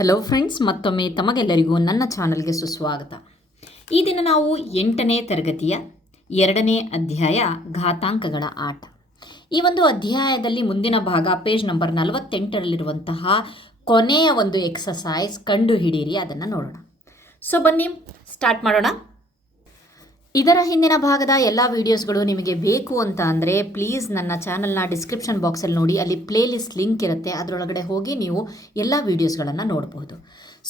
Hello friends, ಮತ್ತೊಮ್ಮೆ ತಮಗೆಲ್ಲರಿಗೂ ನನ್ನ ಚಾನಲ್ಗೆ ಸುಸ್ವಾಗತ. ಈ ದಿನ ನಾವು 8ನೇ ತರಗತಿಯ 2ನೇ ಅಧ್ಯಾಯ ಘಾತಾಂಕಗಳ ಆಟ. ಈ ಒಂದು ಅಧ್ಯಾಯದಲ್ಲಿ ಮುಂದಿನ ಭಾಗ ಪೇಜ್ ನಂಬರ್ 48ರಲ್ಲಿರುವಂತಹ ಕೊನೆಯ ಒಂದು ಎಕ್ಸಸೈಸ್ ಕಂಡು ಹಿಡಿಯಿರಿ, ಅದನ್ನು ನೋಡೋಣ. ಸೊ ಬನ್ನಿ ಸ್ಟಾರ್ಟ್ ಮಾಡೋಣ. ಇದರ ಹಿಂದಿನ ಭಾಗದ ಎಲ್ಲ ವೀಡಿಯೋಸ್ಗಳು ನಿಮಗೆ ಬೇಕು ಅಂತ ಅಂದರೆ ಪ್ಲೀಸ್ ನನ್ನ ಚಾನಲ್ನ ಡಿಸ್ಕ್ರಿಪ್ಷನ್ ಬಾಕ್ಸಲ್ಲಿ ನೋಡಿ, ಅಲ್ಲಿ ಪ್ಲೇ ಲಿಸ್ಟ್ ಲಿಂಕ್ ಇರುತ್ತೆ, ಅದರೊಳಗಡೆ ಹೋಗಿ ನೀವು ಎಲ್ಲ ವೀಡಿಯೋಸ್ಗಳನ್ನು ನೋಡಬಹುದು.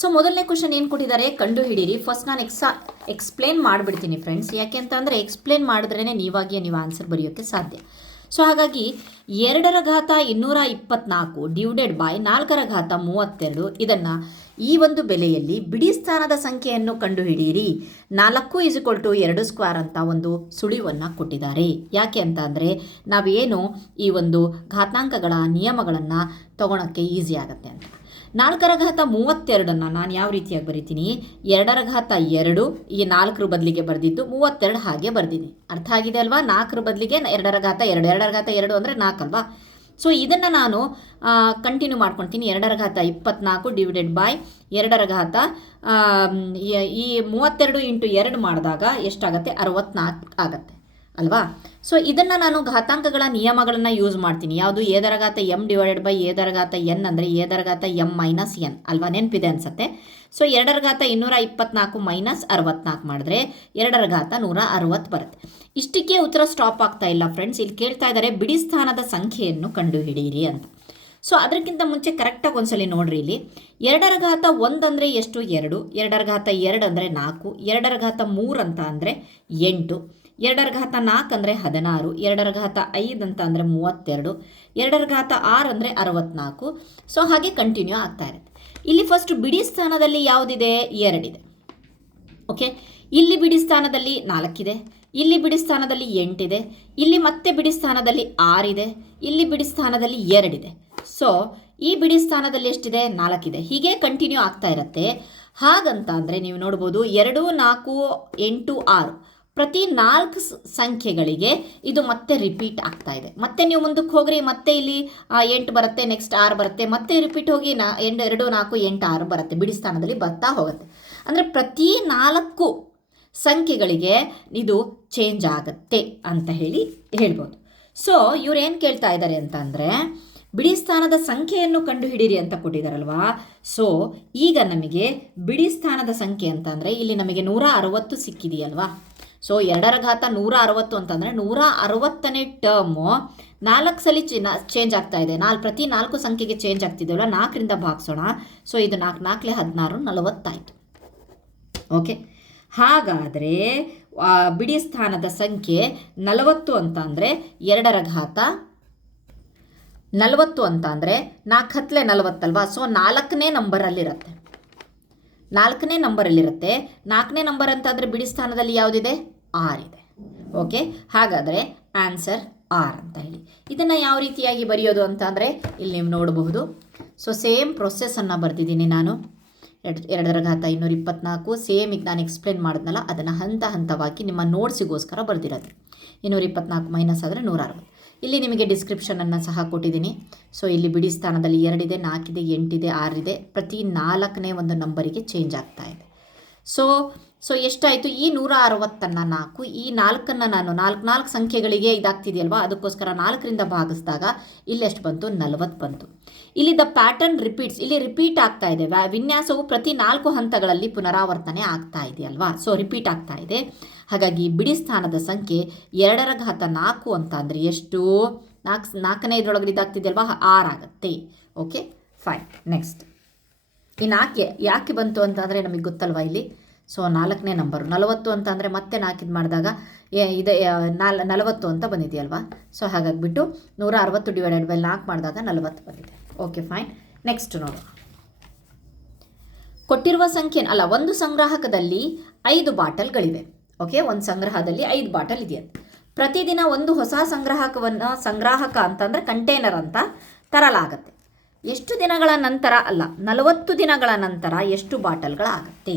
ಸೊ ಮೊದಲನೇ ಕ್ವಶನ್ ಏನು ಕೊಟ್ಟಿದ್ದಾರೆ ಕಂಡು ಹಿಡೀರಿ. ಫಸ್ಟ್ ನಾನು ಎಕ್ಸ್ಪ್ಲೇನ್ ಮಾಡಿಬಿಡ್ತೀನಿ ಫ್ರೆಂಡ್ಸ್, ಯಾಕೆ ಅಂತ ಅಂದರೆ ಎಕ್ಸ್ಪ್ಲೇನ್ ಮಾಡಿದ್ರೇ ನೀವಾಗಿಯೇ ನೀವು ಆನ್ಸರ್ ಬರೆಯೋಕ್ಕೆ ಸಾಧ್ಯ. ಸೊ ಹಾಗಾಗಿ 2/224 ಡಿವೈಡೆಡ್ ಬೈ 4/32 ಇದನ್ನು ಈ ಒಂದು ಬೆಲೆಯಲ್ಲಿ ಬಿಡಿ ಸ್ಥಾನದ ಸಂಖ್ಯೆಯನ್ನು ಕಂಡುಹಿಡಿಯಿರಿ. 4 = 2² ಅಂತ ಒಂದು ಸುಳಿವನ್ನು ಕೊಟ್ಟಿದ್ದಾರೆ. ಯಾಕೆ ಅಂತ ಅಂದರೆ ನಾವೇನು ಈ ಒಂದು ಘಾತಾಂಕಗಳ ನಿಯಮಗಳನ್ನು ತಗೊಳಕ್ಕೆ ಈಸಿ ಆಗುತ್ತೆ ಅಂತ. 4/32 ನಾನು ಯಾವ ರೀತಿಯಾಗಿ ಬರಿತೀನಿ, 2/2 ಈ 4 ಬದಲಿಗೆ ಬರೆದಿದ್ದು 32 ಹಾಗೆ ಬರ್ದಿದ್ದೀನಿ. ಅರ್ಥ ಆಗಿದೆ ಅಲ್ವಾ? 4 ಬದಲಿಗೆ 2/2 2/2 ಅಂದರೆ 4 ಅಲ್ವಾ? ಸೊ ಇದನ್ನು ನಾನು ಕಂಟಿನ್ಯೂ ಮಾಡ್ಕೊಳ್ತೀನಿ. 2/24 ಡಿವೈಡೆಡ್ ಬೈ 2/2 ಈ 32 × 2 ಮಾಡಿದಾಗ ಎಷ್ಟಾಗುತ್ತೆ? 64 ಆಗುತ್ತೆ ಅಲ್ವಾ? ಸೊ ಇದನ್ನು ನಾನು ಘಾತಾಂಕಗಳ ನಿಯಮಗಳನ್ನು ಯೂಸ್ ಮಾಡ್ತೀನಿ. ಯಾವುದು? a⁻m ಡಿವೈಡೆಡ್ ಬೈ a⁻n ಅಂದರೆ a⁻m - n ಅಲ್ವಾ? ನೆನಪಿದೆ ಅನಿಸುತ್ತೆ. ಸೊ 2/224 ಮೈನಸ್ 64 ಮಾಡಿದ್ರೆ 2/160 ಬರುತ್ತೆ. ಇಷ್ಟಕ್ಕೆ ಉತ್ತರ ಸ್ಟಾಪ್ ಆಗ್ತಾ ಇಲ್ಲ ಫ್ರೆಂಡ್ಸ್. ಇಲ್ಲಿ ಕೇಳ್ತಾ ಇದ್ದಾರೆ ಬಿಡಿ ಸ್ಥಾನದ ಸಂಖ್ಯೆಯನ್ನು ಕಂಡುಹಿಡಿಯಿರಿ ಅಂತ. ಸೊ ಅದಕ್ಕಿಂತ ಮುಂಚೆ ಕರೆಕ್ಟಾಗಿ ಒಂದ್ಸಲಿ ನೋಡ್ರಿ. ಇಲ್ಲಿ 2/1 ಅಂದರೆ ಎಷ್ಟು? 2. 2/2 ಅಂದರೆ 4. 2/3 ಅಂತ ಅಂದರೆ 8. 2/4 ಅಂದರೆ 16. 2/5 ಅಂತ ಅಂದರೆ 32. 2/6 ಅಂದರೆ 64. ಸೊ ಹಾಗೆ ಕಂಟಿನ್ಯೂ ಆಗ್ತಾ ಇರುತ್ತೆ. ಇಲ್ಲಿ ಫಸ್ಟ್ ಬಿಡಿ ಸ್ಥಾನದಲ್ಲಿ ಯಾವುದಿದೆ? 2 ಇದೆ. ಓಕೆ, ಇಲ್ಲಿ ಬಿಡಿ ಸ್ಥಾನದಲ್ಲಿ 4 ಇದೆ. ಇಲ್ಲಿ ಬಿಡಿ ಸ್ಥಾನದಲ್ಲಿ 8 ಇದೆ. ಇಲ್ಲಿ ಮತ್ತೆ ಬಿಡಿ ಸ್ಥಾನದಲ್ಲಿ 6 ಇದೆ. ಇಲ್ಲಿ ಬಿಡಿ ಸ್ಥಾನದಲ್ಲಿ 2 ಇದೆ. ಸೊ ಈ ಬಿಡಿ ಸ್ಥಾನದಲ್ಲಿ ಎಷ್ಟಿದೆ? 4 ಇದೆ. ಹೀಗೆ ಕಂಟಿನ್ಯೂ ಆಗ್ತಾ ಇರುತ್ತೆ. ಹಾಗಂತ ಅಂದರೆ ನೀವು ನೋಡ್ಬೋದು 2, 4, 8, 6 ಪ್ರತಿ 4 ಸಂಖ್ಯೆಗಳಿಗೆ ಇದು ಮತ್ತೆ ರಿಪೀಟ್ ಆಗ್ತಾ ಇದೆ. ಮತ್ತೆ ನೀವು ಮುಂದಕ್ಕೆ ಹೋಗ್ರಿ, ಮತ್ತೆ ಇಲ್ಲಿ 8 ಬರುತ್ತೆ, ನೆಕ್ಸ್ಟ್ 6 ಬರುತ್ತೆ, ಮತ್ತೆ ರಿಪೀಟ್ ಹೋಗಿ 2, 4, 8, 6 ಬರುತ್ತೆ. ಬಿಡಿ ಸ್ಥಾನದಲ್ಲಿ ಬರ್ತಾ ಹೋಗುತ್ತೆ. ಅಂದರೆ ಪ್ರತಿ 4 ಸಂಖ್ಯೆಗಳಿಗೆ ಇದು ಚೇಂಜ್ ಆಗುತ್ತೆ ಅಂತ ಹೇಳ್ಬೋದು. ಸೊ ಇವ್ರು ಏನು ಕೇಳ್ತಾ ಇದ್ದಾರೆ ಅಂತ ಅಂದರೆ ಬಿಡಿ ಸ್ಥಾನದ ಸಂಖ್ಯೆಯನ್ನು ಕಂಡುಹಿಡಿಯಿರಿ ಅಂತ ಕೊಟ್ಟಿದ್ದಾರಲ್ವಾ. ಸೊ ಈಗ ನಮಗೆ ಬಿಡಿ ಸ್ಥಾನದ ಸಂಖ್ಯೆ ಅಂತ ಅಂದರೆ ಇಲ್ಲಿ ನಮಗೆ 160 ಸಿಕ್ಕಿದೆಯಲ್ವಾ. ಸೊ 2/160 ಅಂತಂದರೆ 160ನೇ ಟರ್ಮು 4 ಸಲ ಚೇಂಜ್ ಆಗ್ತಾ ಇದೆ. ಪ್ರತಿ 4 ಸಂಖ್ಯೆಗೆ ಚೇಂಜ್ ಆಗ್ತಿದೆಯಲ್ಲ, 4ರಿಂದ ಭಾಗಿಸೋಣ. ಸೊ ಇದು 4 4 16 40 ಆಯಿತು. ಓಕೆ, ಹಾಗಾದರೆ ಬಿಡಿ ಸ್ಥಾನದ ಸಂಖ್ಯೆ 40 ಅಂತ ಅಂದರೆ 2/40 ಅಂತ ಅಂದರೆ 4 × 40 ಅಲ್ವಾ. ಸೊ 4ನೇ ನಂಬರಲ್ಲಿರುತ್ತೆ. 4ನೇ ನಂಬರಲ್ಲಿರುತ್ತೆ. 4ನೇ ನಂಬರ್ ಅಂತಂದರೆ ಬಿಡಿ ಸ್ಥಾನದಲ್ಲಿ ಯಾವುದಿದೆ? 6 ಇದೆ. ಓಕೆ, ಹಾಗಾದರೆ ಆನ್ಸರ್ 6 ಅಂತ ಹೇಳಿ. ಇದನ್ನು ಯಾವ ರೀತಿಯಾಗಿ ಬರೆಯೋದು ಅಂತ ಅಂದರೆ ಇಲ್ಲಿ ನೀವು ನೋಡಬಹುದು. ಸೊ ಸೇಮ್ ಪ್ರೊಸೆಸನ್ನು ಬರೆದಿದ್ದೀನಿ ನಾನು. 2/224 ಸೇಮ್ ಈಗ ನಾನು ಎಕ್ಸ್ಪ್ಲೇನ್ ಮಾಡಿದ್ನಲ್ಲ, ಅದನ್ನು ಹಂತ ಹಂತವಾಗಿ ನಿಮ್ಮ ನೋಟ್ಸಿಗೋಸ್ಕರ ಬರೆದಿರೋದು. 224 ಮೈನಸ್ ಆದರೆ 160. ಇಲ್ಲಿ ನಿಮಗೆ ಡಿಸ್ಕ್ರಿಪ್ಷನನ್ನು ಸಹ ಕೊಟ್ಟಿದ್ದೀನಿ. ಸೊ ಇಲ್ಲಿ ಬಿಡಿ ಸ್ಥಾನದಲ್ಲಿ 2 ಇದೆ, 4 ಇದೆ, 8 ಇದೆ, 6 ಇದೆ. ಪ್ರತಿ 4ನೇ ಒಂದು ನಂಬರಿಗೆ ಚೇಂಜ್ ಆಗ್ತಾ ಇದೆ. ಸೊ ಎಷ್ಟಾಯಿತು? ಈ 160ನ್ನು 4, ಈ 4ನ್ನು ನಾನು 4 ಸಂಖ್ಯೆಗಳಿಗೆ ಇದಾಗ್ತಿದೆಯಲ್ವಾ, ಅದಕ್ಕೋಸ್ಕರ 4ರಿಂದ ಭಾಗಿಸಿದಾಗ ಇಲ್ಲೆಷ್ಟು ಬಂತು? 40 ಬಂತು. ಇಲ್ಲಿ ದ ಪ್ಯಾಟರ್ನ್ ರಿಪೀಟ್ಸ್, ಇಲ್ಲಿ ರಿಪೀಟ್ ಆಗ್ತಾ ಇದೆ. ವಿನ್ಯಾಸವು ಪ್ರತಿ 4 ಹಂತಗಳಲ್ಲಿ ಪುನರಾವರ್ತನೆ ಆಗ್ತಾ ಇದೆಯಲ್ವಾ. ಸೊ ರಿಪೀಟ್ ಆಗ್ತಾ ಇದೆ. ಹಾಗಾಗಿ ಬಿಡಿ ಸ್ಥಾನದ ಸಂಖ್ಯೆ 2/4 ಅಂತ ಅಂದರೆ ಎಷ್ಟು? 4ನೇ ಇದರೊಳಗಡೆ ಇದಾಗ್ತಿದೆಯಲ್ವಾ, 6 ಆಗುತ್ತೆ. Okay fine. ನೆಕ್ಸ್ಟ್ ಈ 4 ಯಾಕೆ ಬಂತು ಅಂತಂದರೆ ನಮಗೆ ಗೊತ್ತಲ್ವಾ ಇಲ್ಲಿ. ಸೊ 4ನೇ ನಂಬರು 40 ಅಂತ ಅಂದರೆ ಮತ್ತೆ 4 ಮಾಡಿದಾಗ ಇದೆ 40 ಅಂತ ಬಂದಿದೆಯಲ್ವಾ. ಸೊ ಹಾಗಾಗಿಬಿಟ್ಟು 160 ಡಿವೈಡೆಡ್ ಬೈ 4 ಮಾಡಿದಾಗ 40 ಬಂದಿದೆ. Okay fine. ನೆಕ್ಸ್ಟ್ ನೋಡು. ಕೊಟ್ಟಿರುವ ಸಂಖ್ಯೆ ಅಲ್ಲ, ಒಂದು ಸಂಗ್ರಾಹಕದಲ್ಲಿ 5 ಬಾಟಲ್ಗಳಿವೆ. ಓಕೆ, ಒಂದು ಸಂಗ್ರಹದಲ್ಲಿ 5 ಬಾಟಲ್ ಇದೆಯಂತೆ. ಪ್ರತಿದಿನ ಒಂದು ಹೊಸ ಸಂಗ್ರಾಹಕ ಅಂತಂದರೆ ಕಂಟೈನರ್ ಅಂತ ತರಲಾಗತ್ತೆ. ಎಷ್ಟು ದಿನಗಳ ನಂತರ? ಅಲ್ಲ, 40 ದಿನಗಳ ನಂತರ ಎಷ್ಟು ಬಾಟಲ್ಗಳಾಗತ್ತೆ?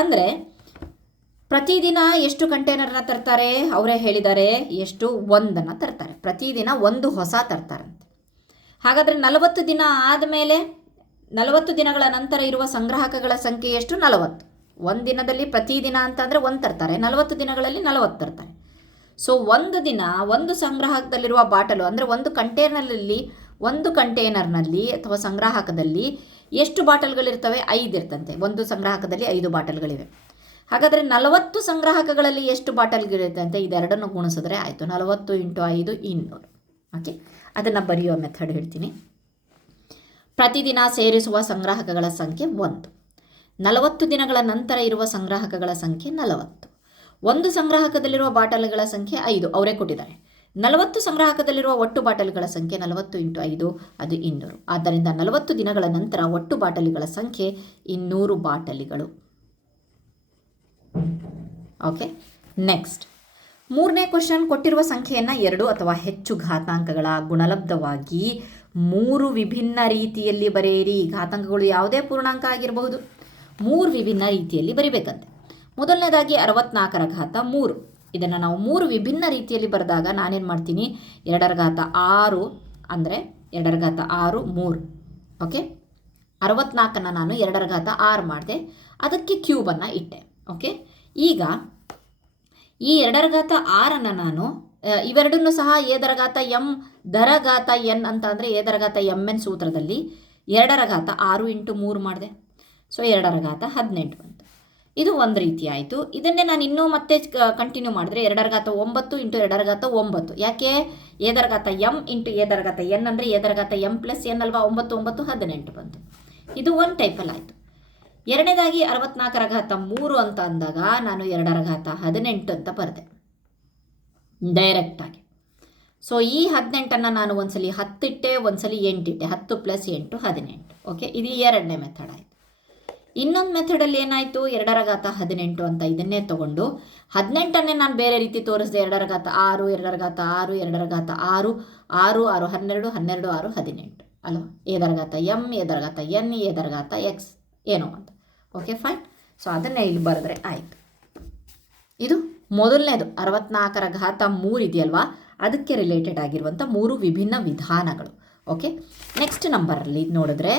ಅಂದರೆ ಪ್ರತಿದಿನ ಎಷ್ಟು ಕಂಟೈನರ್ನ ತರ್ತಾರೆ? ಅವರೇ ಹೇಳಿದ್ದಾರೆ. ಎಷ್ಟು? 1 ತರ್ತಾರೆ. ಪ್ರತಿದಿನ 1 ಹೊಸ ತರ್ತಾರಂತೆ. ಹಾಗಾದರೆ 40 ದಿನ ಆದಮೇಲೆ 40 ದಿನಗಳ ನಂತರ ಇರುವ ಸಂಗ್ರಾಹಕಗಳ ಸಂಖ್ಯೆ ಎಷ್ಟು? 40. ಒಂದು ದಿನದಲ್ಲಿ ಪ್ರತಿದಿನ ಅಂತಂದರೆ 1 ತರ್ತಾರೆ, 40 ದಿನಗಳಲ್ಲಿ 40 ತರ್ತಾರೆ. ಸೊ ಒಂದು ದಿನ ಒಂದು ಸಂಗ್ರಾಹಕದಲ್ಲಿರುವ ಬಾಟಲು ಅಂದರೆ ಒಂದು ಕಂಟೈನರ್ನಲ್ಲಿ ಅಥವಾ ಸಂಗ್ರಾಹಕದಲ್ಲಿ ಎಷ್ಟು ಬಾಟಲ್ಗಳಿರ್ತವೆ? 5 ಇರ್ತಂತೆ. ಒಂದು ಸಂಗ್ರಾಹಕದಲ್ಲಿ 5 ಬಾಟಲ್ಗಳಿವೆ. ಹಾಗಾದರೆ 40 ಸಂಗ್ರಾಹಕಗಳಲ್ಲಿ ಎಷ್ಟು ಬಾಟಲ್ಗಳಿರ್ತಂತೆ? ಇದೆರಡನ್ನು ಗುಣಿಸಿದ್ರೆ ಆಯಿತು. 40 × 5 200. ಓಕೆ, ಅದನ್ನು ಬರೆಯುವ ಮೆಥಡ್ ಹೇಳ್ತೀನಿ. ಪ್ರತಿದಿನ ಸೇರಿಸುವ ಸಂಗ್ರಾಹಕಗಳ ಸಂಖ್ಯೆ 1. 40 ದಿನಗಳ ನಂತರ ಇರುವ ಸಂಗ್ರಾಹಕಗಳ ಸಂಖ್ಯೆ 40. ಒಂದು ಸಂಗ್ರಾಹಕದಲ್ಲಿರುವ ಬಾಟಲ್ಗಳ ಸಂಖ್ಯೆ 5, ಅವರೇ ಕೊಟ್ಟಿದ್ದಾರೆ. 40 ಸಂಗ್ರಾಹಕದಲ್ಲಿರುವ ಒಟ್ಟು ಬಾಟಲ್ಗಳ ಸಂಖ್ಯೆ 40 × 5 ಅದು 200. ಆದ್ದರಿಂದ 40 ದಿನಗಳ ನಂತರ ಒಟ್ಟು ಬಾಟಲಿಗಳ ಸಂಖ್ಯೆ 200 ಬಾಟಲಿಗಳು. ಓಕೆ, ನೆಕ್ಸ್ಟ್ ಮೂರನೇ ಕ್ವಶನ್. ಕೊಟ್ಟಿರುವ ಸಂಖ್ಯೆಯನ್ನು 2 ಅಥವಾ ಹೆಚ್ಚು ಘಾತಾಂಕಗಳ ಗುಣಲಬ್ಧವಾಗಿ 3 ವಿಭಿನ್ನ ರೀತಿಯಲ್ಲಿ ಬರೆಯಿರಿ. ಘಾತಾಂಕಗಳು ಯಾವುದೇ ಪೂರ್ಣಾಂಕ ಆಗಿರಬಹುದು, 3 ವಿಭಿನ್ನ ರೀತಿಯಲ್ಲಿ ಬರಿಬೇಕಂತೆ. ಮೊದಲನೇದಾಗಿ 64ರ ಘಾತ 3. ಇದನ್ನು ನಾವು 3 ವಿಭಿನ್ನ ರೀತಿಯಲ್ಲಿ ಬರೆದಾಗ ನಾನೇನು ಮಾಡ್ತೀನಿ, 2ರ ಘಾತ 6 ಅಂದರೆ 2ರ ಘಾತ 6 3. ಓಕೆ, 64ನ್ನು ನಾನು 2ರ ಘಾತ 6 ಮಾಡಿದೆ, ಅದಕ್ಕೆ ಕ್ಯೂಬನ್ನು ಇಟ್ಟೆ. ಓಕೆ, ಈಗ ಈ 2ರ ಘಾತ 6ಅನ್ನು ನಾನು ಇವೆರಡನ್ನೂ ಸಹ ಎದರ ಘಾತ m ದರ ಘಾತ n ಅಂತ ಅಂದರೆ ಎದರ ಘಾತ mn ಸೂತ್ರದಲ್ಲಿ 2ರ ಘಾತ 6 × 3 ಮಾಡಿದೆ. ಸೊ 2ರ ಘಾತ 18 ಬಂತು. ಇದು ಒಂದು ರೀತಿ ಆಯಿತು. ಇದನ್ನೇ ನಾನು ಇನ್ನೂ ಮತ್ತೆ ಕಂಟಿನ್ಯೂ ಮಾಡಿದ್ರೆ 2ರ ಘಾತ 9 × 2ರ ಘಾತ 9. ಯಾಕೆ? ಎದರ ಘಾತ m × ಎದರ ಘಾತ n ಅಂದರೆ ಎದರ ಘಾತ m + n ಅಲ್ವಾ? 9 9 18 ಬಂತು. ಇದು ಒಂದು ಟೈಪಲ್ಲಿ ಆಯಿತು. ಎರಡನೇದಾಗಿ 64ರ ಘಾತ 3 ಅಂತ ಅಂದಾಗ ನಾನು 2ರ ಘಾತ 18 ಅಂತ ಬರೆದೆ ಡೈರೆಕ್ಟಾಗಿ. ಸೊ ಈ 18ಅನ್ನು ನಾನು ಒಂದ್ಸಲಿ 10 ಇಟ್ಟೆ, ಒಂದ್ಸಲಿ 8 ಇಟ್ಟೆ. 10 + 8 18. ಓಕೆ, ಇದು ಎರಡನೇ ಮೆಥಡ್ ಆಯಿತು. ಇನ್ನೊಂದು ಮೆಥಡಲ್ಲಿ ಏನಾಯಿತು, 2ರ ಘಾತ 18 ಅಂತ ಇದನ್ನೇ ತೊಗೊಂಡು 18ಅನ್ನೇ ನಾನು ಬೇರೆ ರೀತಿ ತೋರಿಸಿದೆ. 2ರ ಘಾತ 6 2ರ ಘಾತ 6 2ರ ಘಾತ 6 6 6 12 12 6 18 ಅಲ್ವಾ? ಎದರ ಘಾತ m ಎದರ ಘಾತ n ಎದರ ಘಾತ x ಏನೋ ಅಂತ. Okay, fine. ಸೊ ಅದನ್ನೇ ಇಲ್ಲಿ ಬರೆದ್ರೆ ಆಯಿತು. ಇದು ಮೊದಲನೇದು 64ರ ಘಾತ 3 ಇದೆಯಲ್ವಾ, ಅದಕ್ಕೆ ರಿಲೇಟೆಡ್ ಆಗಿರುವಂಥ 3 ವಿಭಿನ್ನ ವಿಧಾನಗಳು. ಓಕೆ, ನೆಕ್ಸ್ಟ್ ನಂಬರಲ್ಲಿ ನೋಡಿದ್ರೆ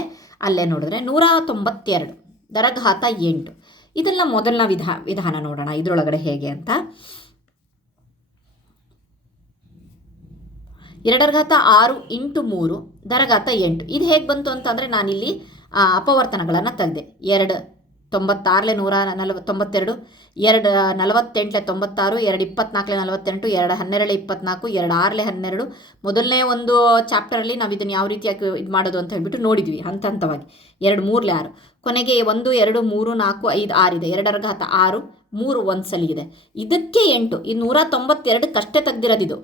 192 ದರ ಘಾತ 8. ಇದೆಲ್ಲ ಮೊದಲನ ವಿಧಾನ ನೋಡೋಣ ಇದರೊಳಗಡೆ ಹೇಗೆ ಅಂತ. 2ರ ಘಾತ 6 × 3 ದರ ಘಾತ 8. ಇದು ಹೇಗೆ ಬಂತು ಅಂತಂದರೆ ನಾನಿಲ್ಲಿ ಅಪವರ್ತನಗಳನ್ನು ತೆಗೆದೆ. 2 96 192, 2 48 96, 2 24 48, 2 12 24, 2 6 12. ಮೊದಲನೇ ಒಂದು ಚಾಪ್ಟರಲ್ಲಿ ನಾವು ಇದನ್ನು ಯಾವ ರೀತಿಯಾಗಿ ಇದು ಮಾಡೋದು ಅಂತ ಹೇಳ್ಬಿಟ್ಟು ನೋಡಿದ್ವಿ ಹಂತ ಹಂತವಾಗಿ. 2 3 6, ಕೊನೆಗೆ 1 2 3 4 5 6 ಇದೆ. 2ರ ಘಾತ 6 3 ಒಂದು ಸಲ ಇದೆ. ಇದಕ್ಕೆ 8, ಈ 192 ತೆಗೆದಿರೋದಿದು,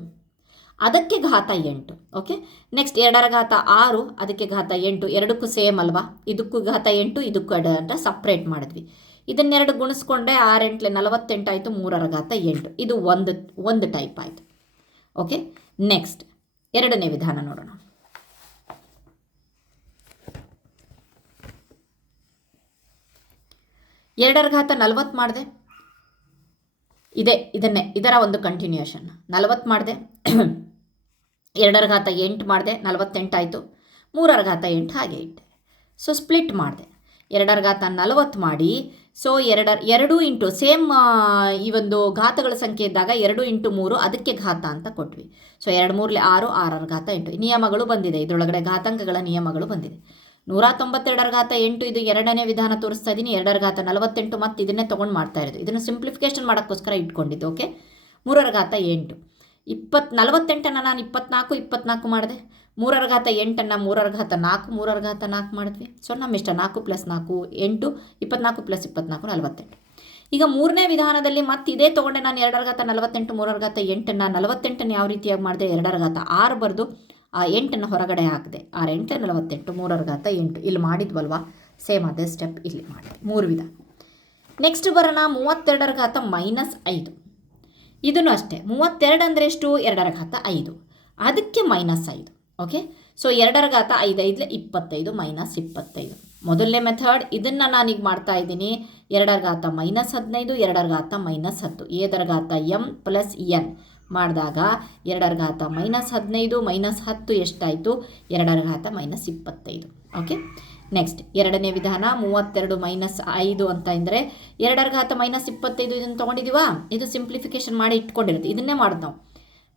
ಅದಕ್ಕೆ ಘಾತ 8. ಓಕೆ, ನೆಕ್ಸ್ಟ್ 2ರ ಘಾತ 6 ಅದಕ್ಕೆ ಘಾತ 8. ಎರಡಕ್ಕೂ ಸೇಮ್ ಅಲ್ವಾ, ಇದಕ್ಕೂ ಘಾತ 8 ಇದಕ್ಕೂ ಅಂತ ಸಪ್ರೇಟ್ ಮಾಡಿದ್ವಿ. ಇದನ್ನೆರಡು ಗುಣಿಸ್ಕೊಂಡೆ 6 8 48 ಆಯಿತು. 3ರ ಘಾತ 8. ಇದು ಒಂದು ಟೈಪ್ ಆಯಿತು. ಓಕೆ, ನೆಕ್ಸ್ಟ್ ಎರಡನೇ ವಿಧಾನ ನೋಡೋಣ. ಎರಡರ ಘಾತ 40 ಮಾಡಿದೆ, ಇದರ ಒಂದು ಕಂಟಿನ್ಯೂಯೇಷನ್. 40 ಮಾಡಿದೆ, 2ರ ಘಾತ 8 ಮಾಡಿದೆ, 48 ಆಯಿತು. 3ರ ಘಾತ 8 ಹಾಗೆ ಇಟ್ಟೆ. ಸೊ ಸ್ಪ್ಲಿಟ್ ಮಾಡಿದೆ. 2ರ ಘಾತ 40 ಮಾಡಿ, ಸೊ 2 ಇಂಟು ಸೇಮ್ ಈ ಒಂದು ಘಾತಗಳ ಸಂಖ್ಯೆ ಇದ್ದಾಗ 2 × 3 ಅದಕ್ಕೆ ಘಾತ ಅಂತ ಕೊಟ್ವಿ. ಸೊ 2 3 6, 6ರ ಘಾತ 8 ನಿಯಮಗಳು ಬಂದಿದೆ. ಇದರೊಳಗಡೆ ಘಾತಾಂಕಗಳ ನಿಯಮಗಳು ಬಂದಿದೆ. 192ರ ಘಾತ 8 ಇದು ಎರಡನೇ ವಿಧಾನ ತೋರಿಸ್ತಾ ಇದ್ದೀನಿ. 2ರ ಘಾತ 48 ಮತ್ತು ಇದನ್ನೇ ತೊಗೊಂಡು ಮಾಡ್ತಾ ಇರೋದು. ಇದನ್ನು ಸಿಂಪ್ಲಿಫಿಕೇಷನ್ ಮಾಡೋಕ್ಕೋಸ್ಕರ ಇಟ್ಕೊಂಡಿದ್ದು. ಓಕೆ, 3ರ ಘಾತ 8 48ಅನ್ನು ನಾನು 24 ಮಾಡಿದೆ. 3ರ ಘಾತ 8ಅನ್ನು 3ರ ಘಾತ 4, 3ರ ಘಾತ 4 ಮಾಡಿದ್ವಿ. ಸೊ ನಮ್ಮಿಷ್ಟ 4 + 4 8, 24 + 24 48. ಈಗ ಮೂರನೇ ವಿಧಾನದಲ್ಲಿ ಮತ್ತೆ ಇದೇ ತೊಗೊಂಡೆ ನಾನು. 2ರ ಘಾತ 48, 3ರ ಘಾತ 8ಅನ್ನು 48 ಯಾವ ರೀತಿಯಾಗಿ ಮಾಡಿದೆ, 2ರ ಘಾತ 6 ಬರೆದು ಆ 8ಅನ್ನು ಹೊರಗಡೆ ಹಾಕಿದೆ. 6 8 48, 3ರ ಘಾತ 8 ಇಲ್ಲಿ ಮಾಡಿದ್ವಲ್ವಾ, ಸೇಮ್ ಅದೇ ಸ್ಟೆಪ್ ಇಲ್ಲಿ ಮಾಡಿದೆ. 3 ವಿಧ. ನೆಕ್ಸ್ಟ್ ಬರೋಣ 32ರ ಘಾತ -5. ಇದನ್ನು ಅಷ್ಟೇ. 32 ಅಂದರೆ ಎಷ್ಟು, 2ರ ಘಾತ 5 ಅದಕ್ಕೆ -5. ಓಕೆ, ಸೊ 2ರ ಘಾತ 5 5 25 -25. ಮೊದಲನೇ ಮೆಥಡ್ ಇದನ್ನು ನಾನೀಗ ಮಾಡ್ತಾ ಇದ್ದೀನಿ. 2ರ ಘಾತ -15, 2ರ ಘಾತ -10, ಎದರ ಘಾತ m + n ಮಾಡಿದಾಗ 2ರ ಘಾತ -15 -10 ಎಷ್ಟಾಯಿತು, 2ರ ಘಾತ -25. ಓಕೆ, ನೆಕ್ಸ್ಟ್ ಎರಡನೇ ವಿಧಾನ 32 ಮೈನಸ್ 5 ಅಂತ ಅಂದರೆ 2 ಘಾತ -25 ಇದನ್ನು ತೊಗೊಂಡಿದ್ದೀವಾ. ಇದು ಸಿಂಪ್ಲಿಫಿಕೇಶನ್ ಮಾಡಿ ಇಟ್ಕೊಂಡಿರುತ್ತೆ. ಇದನ್ನೇ ಮಾಡೋದು ನಾವು.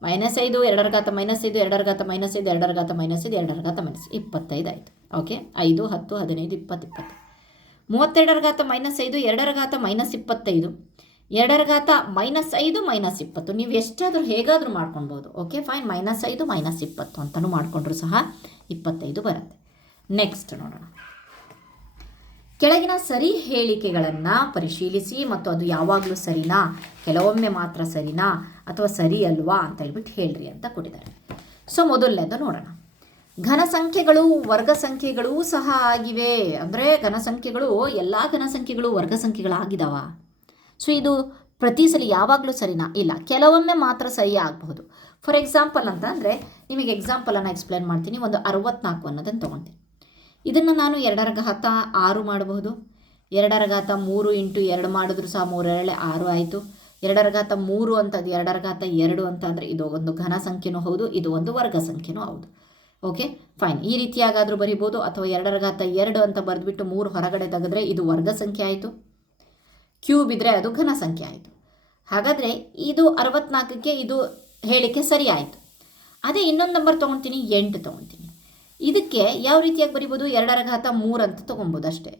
-5 2 ಘಾತ -5 2 ಘಾತ -5 2 ಘಾತ -5 2 ಘಾತ -25 ಆಯಿತು. ಓಕೆ 5 10 15 20 20 32 ಘಾತ -5 2 ಘಾತ -25 2 ಘಾತ -5 -20 ನೀವು ಎಷ್ಟಾದರೂ ಹೇಗಾದರೂ ಮಾಡ್ಕೊಳ್ಬೋದು. Okay fine. -5 -20 ಅಂತಲೂ ಮಾಡಿಕೊಂಡ್ರೂ ಸಹ 25 ಬರುತ್ತೆ. ನೆಕ್ಸ್ಟ್ ನೋಡೋಣ. ಕೆಳಗಿನ ಸರಿ ಹೇಳಿಕೆಗಳನ್ನು ಪರಿಶೀಲಿಸಿ ಮತ್ತು ಅದು ಯಾವಾಗಲೂ ಸರಿನಾ, ಕೆಲವೊಮ್ಮೆ ಮಾತ್ರ ಸರಿನಾ ಅಥವಾ ಸರಿ ಅಲ್ವಾ ಅಂತ ಹೇಳ್ಬಿಟ್ಟು ಹೇಳ್ರಿ ಅಂತ ಕೊಟ್ಟಿದ್ದಾರೆ. ಸೊ ಮೊದಲನೇದು ನೋಡೋಣ. ಘನ ಸಂಖ್ಯೆಗಳು ವರ್ಗ ಸಂಖ್ಯೆಗಳೂ ಸಹ ಆಗಿವೆ. ಅಂದರೆ ಘನಸಂಖ್ಯೆಗಳು ಎಲ್ಲ ಘನಸಂಖ್ಯೆಗಳು ವರ್ಗ ಸಂಖ್ಯೆಗಳಾಗಿದ್ದಾವ. ಸೊ ಇದು ಪ್ರತಿ ಸಲ ಯಾವಾಗಲೂ ಸರಿನಾ? ಇಲ್ಲ, ಕೆಲವೊಮ್ಮೆ ಮಾತ್ರ ಸರಿ ಆಗಬಹುದು. ಫಾರ್ ಎಕ್ಸಾಂಪಲ್ ಅಂತ ಅಂದರೆ ನಿಮಗೆ ಎಕ್ಸಾಂಪಲನ್ನು ಎಕ್ಸ್ಪ್ಲೇನ್ ಮಾಡ್ತೀನಿ. ಒಂದು 64 ಅನ್ನೋದನ್ನು ತೊಗೊಳ್ತೀನಿ. ಇದನ್ನು ನಾನು 2 ಘಾತ 6 ಮಾಡಬಹುದು. 2 ಘಾತ 3 ಇಂಟು 2 ಮಾಡಿದ್ರು ಸಹ 3 6 ಆಯಿತು. 2 ಘಾತ 3 ಅಂತದ್ದು 2 ಘಾತ 2 ಅಂತ ಅಂದರೆ ಇದು ಒಂದು ಘನ ಸಂಖ್ಯೆನೂ ಹೌದು, ಇದು ಒಂದು ವರ್ಗ ಸಂಖ್ಯೆನೂ ಹೌದು. Okay fine. ಈ ರೀತಿಯಾಗಾದರೂ ಬರಿಬೋದು. ಅಥವಾ 2 ಘಾತ 2 ಅಂತ ಬರೆದ್ಬಿಟ್ಟು 3 ಹೊರಗಡೆ ತೆಗೆದ್ರೆ ಇದು ವರ್ಗ ಸಂಖ್ಯೆ ಆಯಿತು. ಕ್ಯೂಬ್ ಇದ್ದರೆ ಅದು ಘನ ಸಂಖ್ಯೆ ಆಯಿತು. ಹಾಗಾದರೆ ಇದು 64ಕ್ಕೆ ಇದು ಹೇಳಿಕೆ ಸರಿ ಆಯಿತು. ಅದೇ ಇನ್ನೊಂದು ನಂಬರ್ ತೊಗೊಳ್ತೀನಿ, 8 ತೊಗೊಳ್ತೀನಿ. ಇದಕ್ಕೆ ಯಾವ ರೀತಿಯಾಗಿ ಬರಿಬೋದು? 2 ಘಾತ 3 ಅಂತ ತೊಗೊಬೋದು ಅಷ್ಟೇ.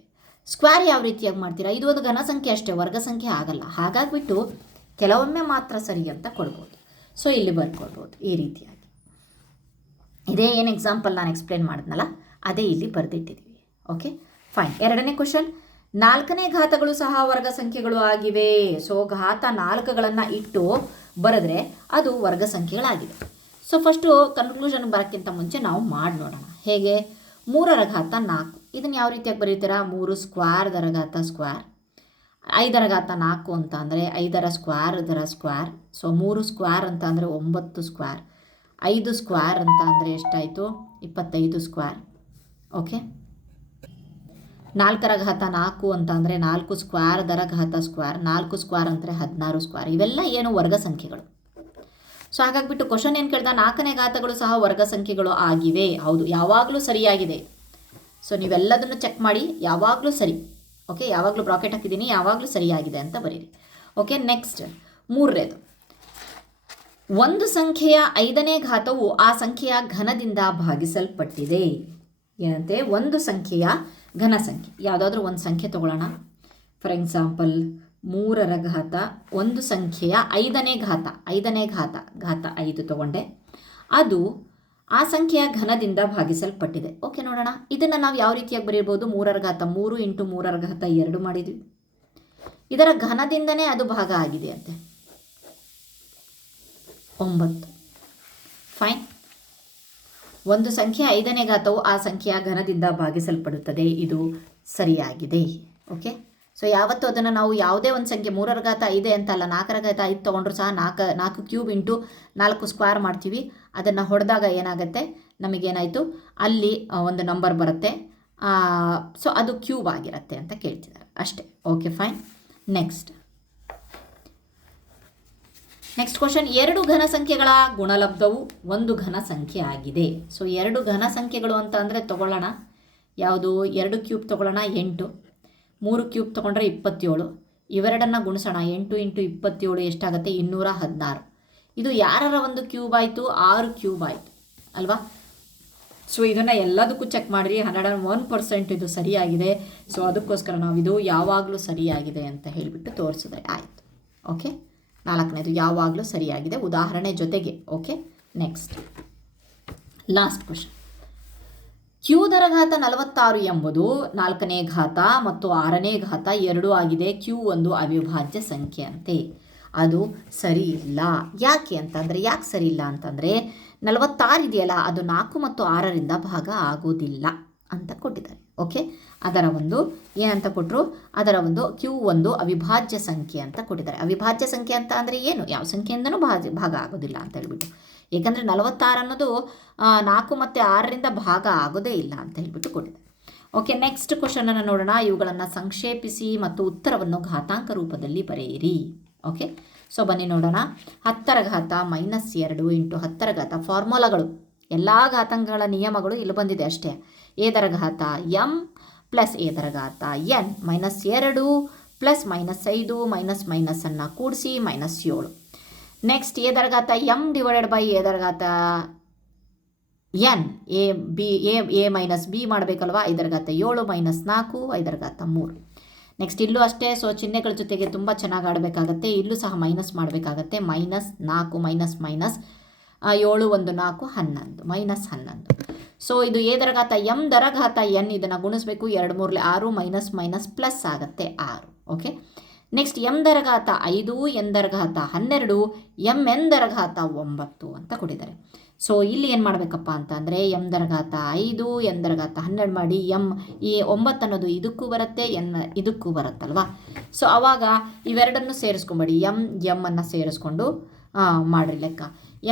ಸ್ಕ್ವೇರ್ ಯಾವ ರೀತಿಯಾಗಿ ಮಾಡ್ತೀರಾ? ಇದು ಒಂದು ಘನ ಸಂಖ್ಯೆ ಅಷ್ಟೇ, ವರ್ಗ ಸಂಖ್ಯೆ ಆಗಲ್ಲ. ಹಾಗಾಗಿಬಿಟ್ಟು ಕೆಲವೊಮ್ಮೆ ಮಾತ್ರ ಸರಿ ಅಂತ ಕೊಡ್ಬೋದು. ಸೊ ಇಲ್ಲಿ ಬರ್ಕೊಳ್ಬೋದು ಈ ರೀತಿಯಾಗಿ. ಇದೇ ಏನು ಎಕ್ಸಾಂಪಲ್ ನಾನು ಎಕ್ಸ್ಪ್ಲೇನ್ ಮಾಡಿದ್ನಲ್ಲ ಅದೇ ಇಲ್ಲಿ ಬರೆದಿಟ್ಟಿದ್ದೀವಿ. Okay fine. ಎರಡನೇ ಕ್ವಶನ್. 4ನೇ ಘಾತಗಳು ಸಹ ವರ್ಗ ಸಂಖ್ಯೆಗಳು ಆಗಿವೆ. ಸೊ ಘಾತ 4ಗಳನ್ನು ಇಟ್ಟು ಬರೆದ್ರೆ ಅದು ವರ್ಗ ಸಂಖ್ಯೆಗಳಾಗಿವೆ. ಸೊ ಫಸ್ಟು ಕನ್ಕ್ಲೂಷನ್ಗೆ ಬರೋಕ್ಕಿಂತ ಮುಂಚೆ ನಾವು ಮಾಡಿ ನೋಡೋಣ. ಹೇಗೆ? 3ರ ಘಾತ 4 ಇದನ್ನು ಯಾವ ರೀತಿಯಾಗಿ ಬರೀತೀರಾ? 3 ಸ್ಕ್ವೇರ್ ದರ ಘಾತ ಸ್ಕ್ವೇರ್. 5ರ ಘಾತ 4 ಅಂತ ಅಂದರೆ 5ರ ಸ್ಕ್ವೇರ್ ದರ ಸ್ಕ್ವೇರ್. ಸೊ 3 ಸ್ಕ್ವೇರ್ ಅಂತ ಅಂದರೆ 9 ಸ್ಕ್ವೇರ್. 5 ಸ್ಕ್ವೇರ್ ಅಂತ ಅಂದರೆ ಎಷ್ಟಾಯಿತು? 25 ಸ್ಕ್ವೇರ್. ಓಕೆ 4ರ ಘಾತ 4 ಅಂತ ಅಂದರೆ 4 ಸ್ಕ್ವೇರ್ ದರ ಘಾತ ಸ್ಕ್ವೇರ್. 4 ಸ್ಕ್ವೇರ್ ಅಂದರೆ 16 ಸ್ಕ್ವೇರ್. ಇವೆಲ್ಲ ಏನು ವರ್ಗ ಸಂಖ್ಯೆಗಳು. ಸೊ ಹಾಗಾಗಿಬಿಟ್ಟು ಕ್ವಶನ್ ಏನು ಕೇಳ್ದ? 4ನೇ ಘಾತಗಳು ಸಹ ವರ್ಗ ಸಂಖ್ಯೆಗಳು ಆಗಿವೆ. ಹೌದು, ಯಾವಾಗಲೂ ಸರಿಯಾಗಿದೆ. ಸೊ ನೀವೆಲ್ಲದನ್ನು ಚೆಕ್ ಮಾಡಿ, ಯಾವಾಗಲೂ ಸರಿ. ಓಕೆ ಯಾವಾಗಲೂ ಬ್ರಾಕೆಟ್ ಹಾಕಿದ್ದೀನಿ, ಯಾವಾಗಲೂ ಸರಿಯಾಗಿದೆ ಅಂತ ಬರೀರಿ. ಓಕೆ ನೆಕ್ಸ್ಟ್ 3ನೇದು. ಒಂದು ಸಂಖ್ಯೆಯ 5ನೇ ಘಾತವು ಆ ಸಂಖ್ಯೆಯ ಘನದಿಂದ ಭಾಗಿಸಲ್ಪಟ್ಟಿದೆ. ಏನಂತೆ? ಒಂದು ಸಂಖ್ಯೆಯ ಘನ ಸಂಖ್ಯೆ. ಯಾವುದಾದ್ರೂ ಒಂದು ಸಂಖ್ಯೆ ತಗೊಳ್ಳೋಣ. ಫಾರ್ ಎಕ್ಸಾಂಪಲ್ 3ರ ಘಾತ ಒಂದು ಸಂಖ್ಯೆಯ 5ನೇ ಘಾತ ಘಾತ 5 ತಗೊಂಡೆ. ಅದು ಆ ಸಂಖ್ಯೆಯ ಘನದಿಂದ ಭಾಗಿಸಲ್ಪಟ್ಟಿದೆ. ಓಕೆ ನೋಡೋಣ. ಇದನ್ನು ನಾವು ಯಾವ ರೀತಿಯಾಗಿ ಬರೀಬೋದು? 3ರ ಘಾತ 3 ಇಂಟು 3ರ ಘಾತ 2 ಮಾಡಿದ್ವಿ. ಇದರ ಘನದಿಂದನೇ ಅದು ಭಾಗ ಆಗಿದೆ ಅಂತೆ 9. ಫೈನ್. ಒಂದು ಸಂಖ್ಯೆ 5ನೇ ಘಾತವು ಆ ಸಂಖ್ಯೆಯ ಘನದಿಂದ ಭಾಗಿಸಲ್ಪಡುತ್ತದೆ. ಇದು ಸರಿಯಾಗಿದೆ. ಓಕೆ ಸೊ ಯಾವತ್ತೂ ಅದನ್ನು ನಾವು ಯಾವುದೇ ಒಂದು ಸಂಖ್ಯೆ 3ರ ಘಾತ 5 ಅಂತಲ್ಲ, 4ರ ಘಾತ 5 ತೊಗೊಂಡ್ರು ಸಹ 4 ಕ್ಯೂಬ್ ಇಂಟು 4 ಸ್ಕ್ವೇರ್ ಮಾಡ್ತೀವಿ. ಅದನ್ನು ಹೊಡೆದಾಗ ಏನಾಗುತ್ತೆ? ನಮಗೇನಾಯಿತು? ಅಲ್ಲಿ ಒಂದು ನಂಬರ್ ಬರುತ್ತೆ. ಸೊ ಅದು ಕ್ಯೂಬ್ ಆಗಿರುತ್ತೆ ಅಂತ ಕೇಳ್ತಿದ್ದಾರೆ ಅಷ್ಟೇ. Okay fine. Next question. 2 ಘನ ಸಂಖ್ಯೆಗಳ ಗುಣಲಬ್ಧವು ಒಂದು ಘನ ಸಂಖ್ಯೆ ಆಗಿದೆ. ಸೊ 2 ಘನ ಸಂಖ್ಯೆಗಳು ಅಂತ ಅಂದರೆ ತಗೊಳ್ಳೋಣ. ಯಾವುದು? 2 ಕ್ಯೂಬ್ ತಗೊಳ್ಳೋಣ 8, 3 ಕ್ಯೂಬ್ ತೊಗೊಂಡ್ರೆ 27. ಇವೆರಡನ್ನು ಗುಣಿಸೋಣ. 8 ಇಂಟು 27 ಎಷ್ಟಾಗುತ್ತೆ? 216. ಇದು ಯಾರರ ಒಂದು ಕ್ಯೂಬ್ ಆಯಿತು? 6 ಕ್ಯೂಬ್ ಆಯಿತು ಅಲ್ವಾ? ಸೊ ಇದನ್ನು ಎಲ್ಲದಕ್ಕೂ ಚೆಕ್ ಮಾಡಿರಿ. 101% ಇದು ಸರಿಯಾಗಿದೆ. ಸೊ ಅದಕ್ಕೋಸ್ಕರ ನಾವು ಇದು ಯಾವಾಗಲೂ ಸರಿಯಾಗಿದೆ ಅಂತ ಹೇಳಿಬಿಟ್ಟು ತೋರಿಸಿದ್ರೆ ಆಯಿತು. ಓಕೆ 4ನೇದು ಯಾವಾಗಲೂ ಸರಿಯಾಗಿದೆ ಉದಾಹರಣೆ ಜೊತೆಗೆ. Okay next last question. Q ದರ ಘಾತ 46 ಎಂಬುದು 4ನೇ ಘಾತ ಮತ್ತು 6ನೇ ಘಾತ 2 ಆಗಿದೆ. ಕ್ಯೂ ಒಂದು ಅವಿಭಾಜ್ಯ ಸಂಖ್ಯೆ ಅಂತೆ. ಅದು ಸರಿ ಇಲ್ಲ. ಯಾಕೆ ಅಂತಂದರೆ ಯಾಕೆ ಸರಿ ಇಲ್ಲ ಅಂತಂದರೆ 46 ಇದೆಯಲ್ಲ ಅದು 4 ಮತ್ತು 6ರಿಂದ ಭಾಗ ಆಗೋದಿಲ್ಲ ಅಂತ ಕೊಟ್ಟಿದ್ದಾರೆ. ಓಕೆ ಅದರ ಒಂದು ಏನಂತ ಕೊಟ್ಟರು? ಅದರ ಒಂದು ಕ್ಯೂ ಒಂದು ಅವಿಭಾಜ್ಯ ಸಂಖ್ಯೆ ಅಂತ ಕೊಟ್ಟಿದ್ದಾರೆ. ಅವಿಭಾಜ್ಯ ಸಂಖ್ಯೆ ಅಂತ ಅಂದರೆ ಏನು? ಯಾವ ಸಂಖ್ಯೆಯಿಂದನೂ ಭಾಗ ಆಗೋದಿಲ್ಲ ಅಂತ ಹೇಳ್ಬಿಟ್ಟು. ಏಕೆಂದರೆ 46 ಅನ್ನೋದು 4 ಮತ್ತು 6ರಿಂದ ಭಾಗ ಆಗೋದೇ ಇಲ್ಲ ಅಂತ ಹೇಳ್ಬಿಟ್ಟು ಕೊಟ್ಟಿದ್ದಾರೆ. ಓಕೆ ನೆಕ್ಸ್ಟ್ ಕ್ವಶನನ್ನು ನೋಡೋಣ. ಇವುಗಳನ್ನು ಸಂಕ್ಷೇಪಿಸಿ ಮತ್ತು ಉತ್ತರವನ್ನು ಘಾತಾಂಕ ರೂಪದಲ್ಲಿ ಬರೆಯಿರಿ. ಓಕೆ ಸೊ ಬನ್ನಿ ನೋಡೋಣ. 10ರ ಘಾತ -2 ಇಂಟು 10ರ ಘಾತ. ಫಾರ್ಮುಲಾಗಳು ಎಲ್ಲ ಘಾತಾಂಕಗಳ ನಿಯಮಗಳು ಇಲ್ಲಿ ಬಂದಿದೆ ಅಷ್ಟೇ. 1 ಘಾತ m ಪ್ಲಸ್ ಎದರ ಘಾತ n minus 2 plus minus 5 minus ಮೈನಸನ್ನು ಕೂಡಿಸಿ ಮೈನಸ್ 7. ನೆಕ್ಸ್ಟ್ ಎದರ ಘಾತ ಎಮ್ ಡಿವೈಡೆಡ್ ಬೈ ಎದರ ಘಾತ ಎನ್ ಎ ಮೈನಸ್ ಬಿ ಮಾಡಬೇಕಲ್ವಾ. 5 ಘಾತ 7 ಮೈನಸ್ 4 5 ಘಾತ 3. ನೆಕ್ಸ್ಟ್ ಇಲ್ಲೂ ಅಷ್ಟೇ. ಸೊ ಚಿಹ್ನೆಗಳ ಜೊತೆಗೆ ತುಂಬ ಚೆನ್ನಾಗಿ ಆಡಬೇಕಾಗತ್ತೆ. ಇಲ್ಲೂ ಸಹ ಮೈನಸ್ ಮಾಡಬೇಕಾಗತ್ತೆ. Minus 4 minus minus 7 1 4 11 minus 11. So ಇದು ಎದರ ಘಾತ ಎಮ್ ದರ ಘಾತ ಎನ್, ಇದನ್ನು ಗುಣಿಸ್ಬೇಕು. 2 3 6 ಮೈನಸ್ ಮೈನಸ್ ಪ್ಲಸ್ ಆಗುತ್ತೆ 6. ಓಕೆ. ನೆಕ್ಸ್ಟ್ ಎಮ್ ದರ ಘಾತ 5 ಎನ್ ದರ ಘಾತ 12 ಎಮ್ ಎನ್ ದರ ಘಾತ 9 ಅಂತ ಕೊಟ್ಟಿದ್ದಾರೆ. ಸೊ ಇಲ್ಲಿ ಏನು ಮಾಡಬೇಕಪ್ಪ ಅಂತಂದರೆ ಎಮ್ ದರ ಘಾತ 5 ಎನ್ ದರ ಘಾತ 12 ಮಾಡಿ ಎಮ್ ಈ 9 ಅನ್ನೋದು ಇದಕ್ಕೂ ಬರುತ್ತೆ ಎನ್ ಇದಕ್ಕೂ ಬರುತ್ತಲ್ವಾ. ಸೊ ಆವಾಗ ಇವೆರಡನ್ನು ಸೇರಿಸ್ಕೊಂಬೇಡಿ, ಎಮ್ ಅನ್ನು ಸೇರಿಸ್ಕೊಂಡು ಮಾಡಿರಿ ಲೆಕ್ಕ.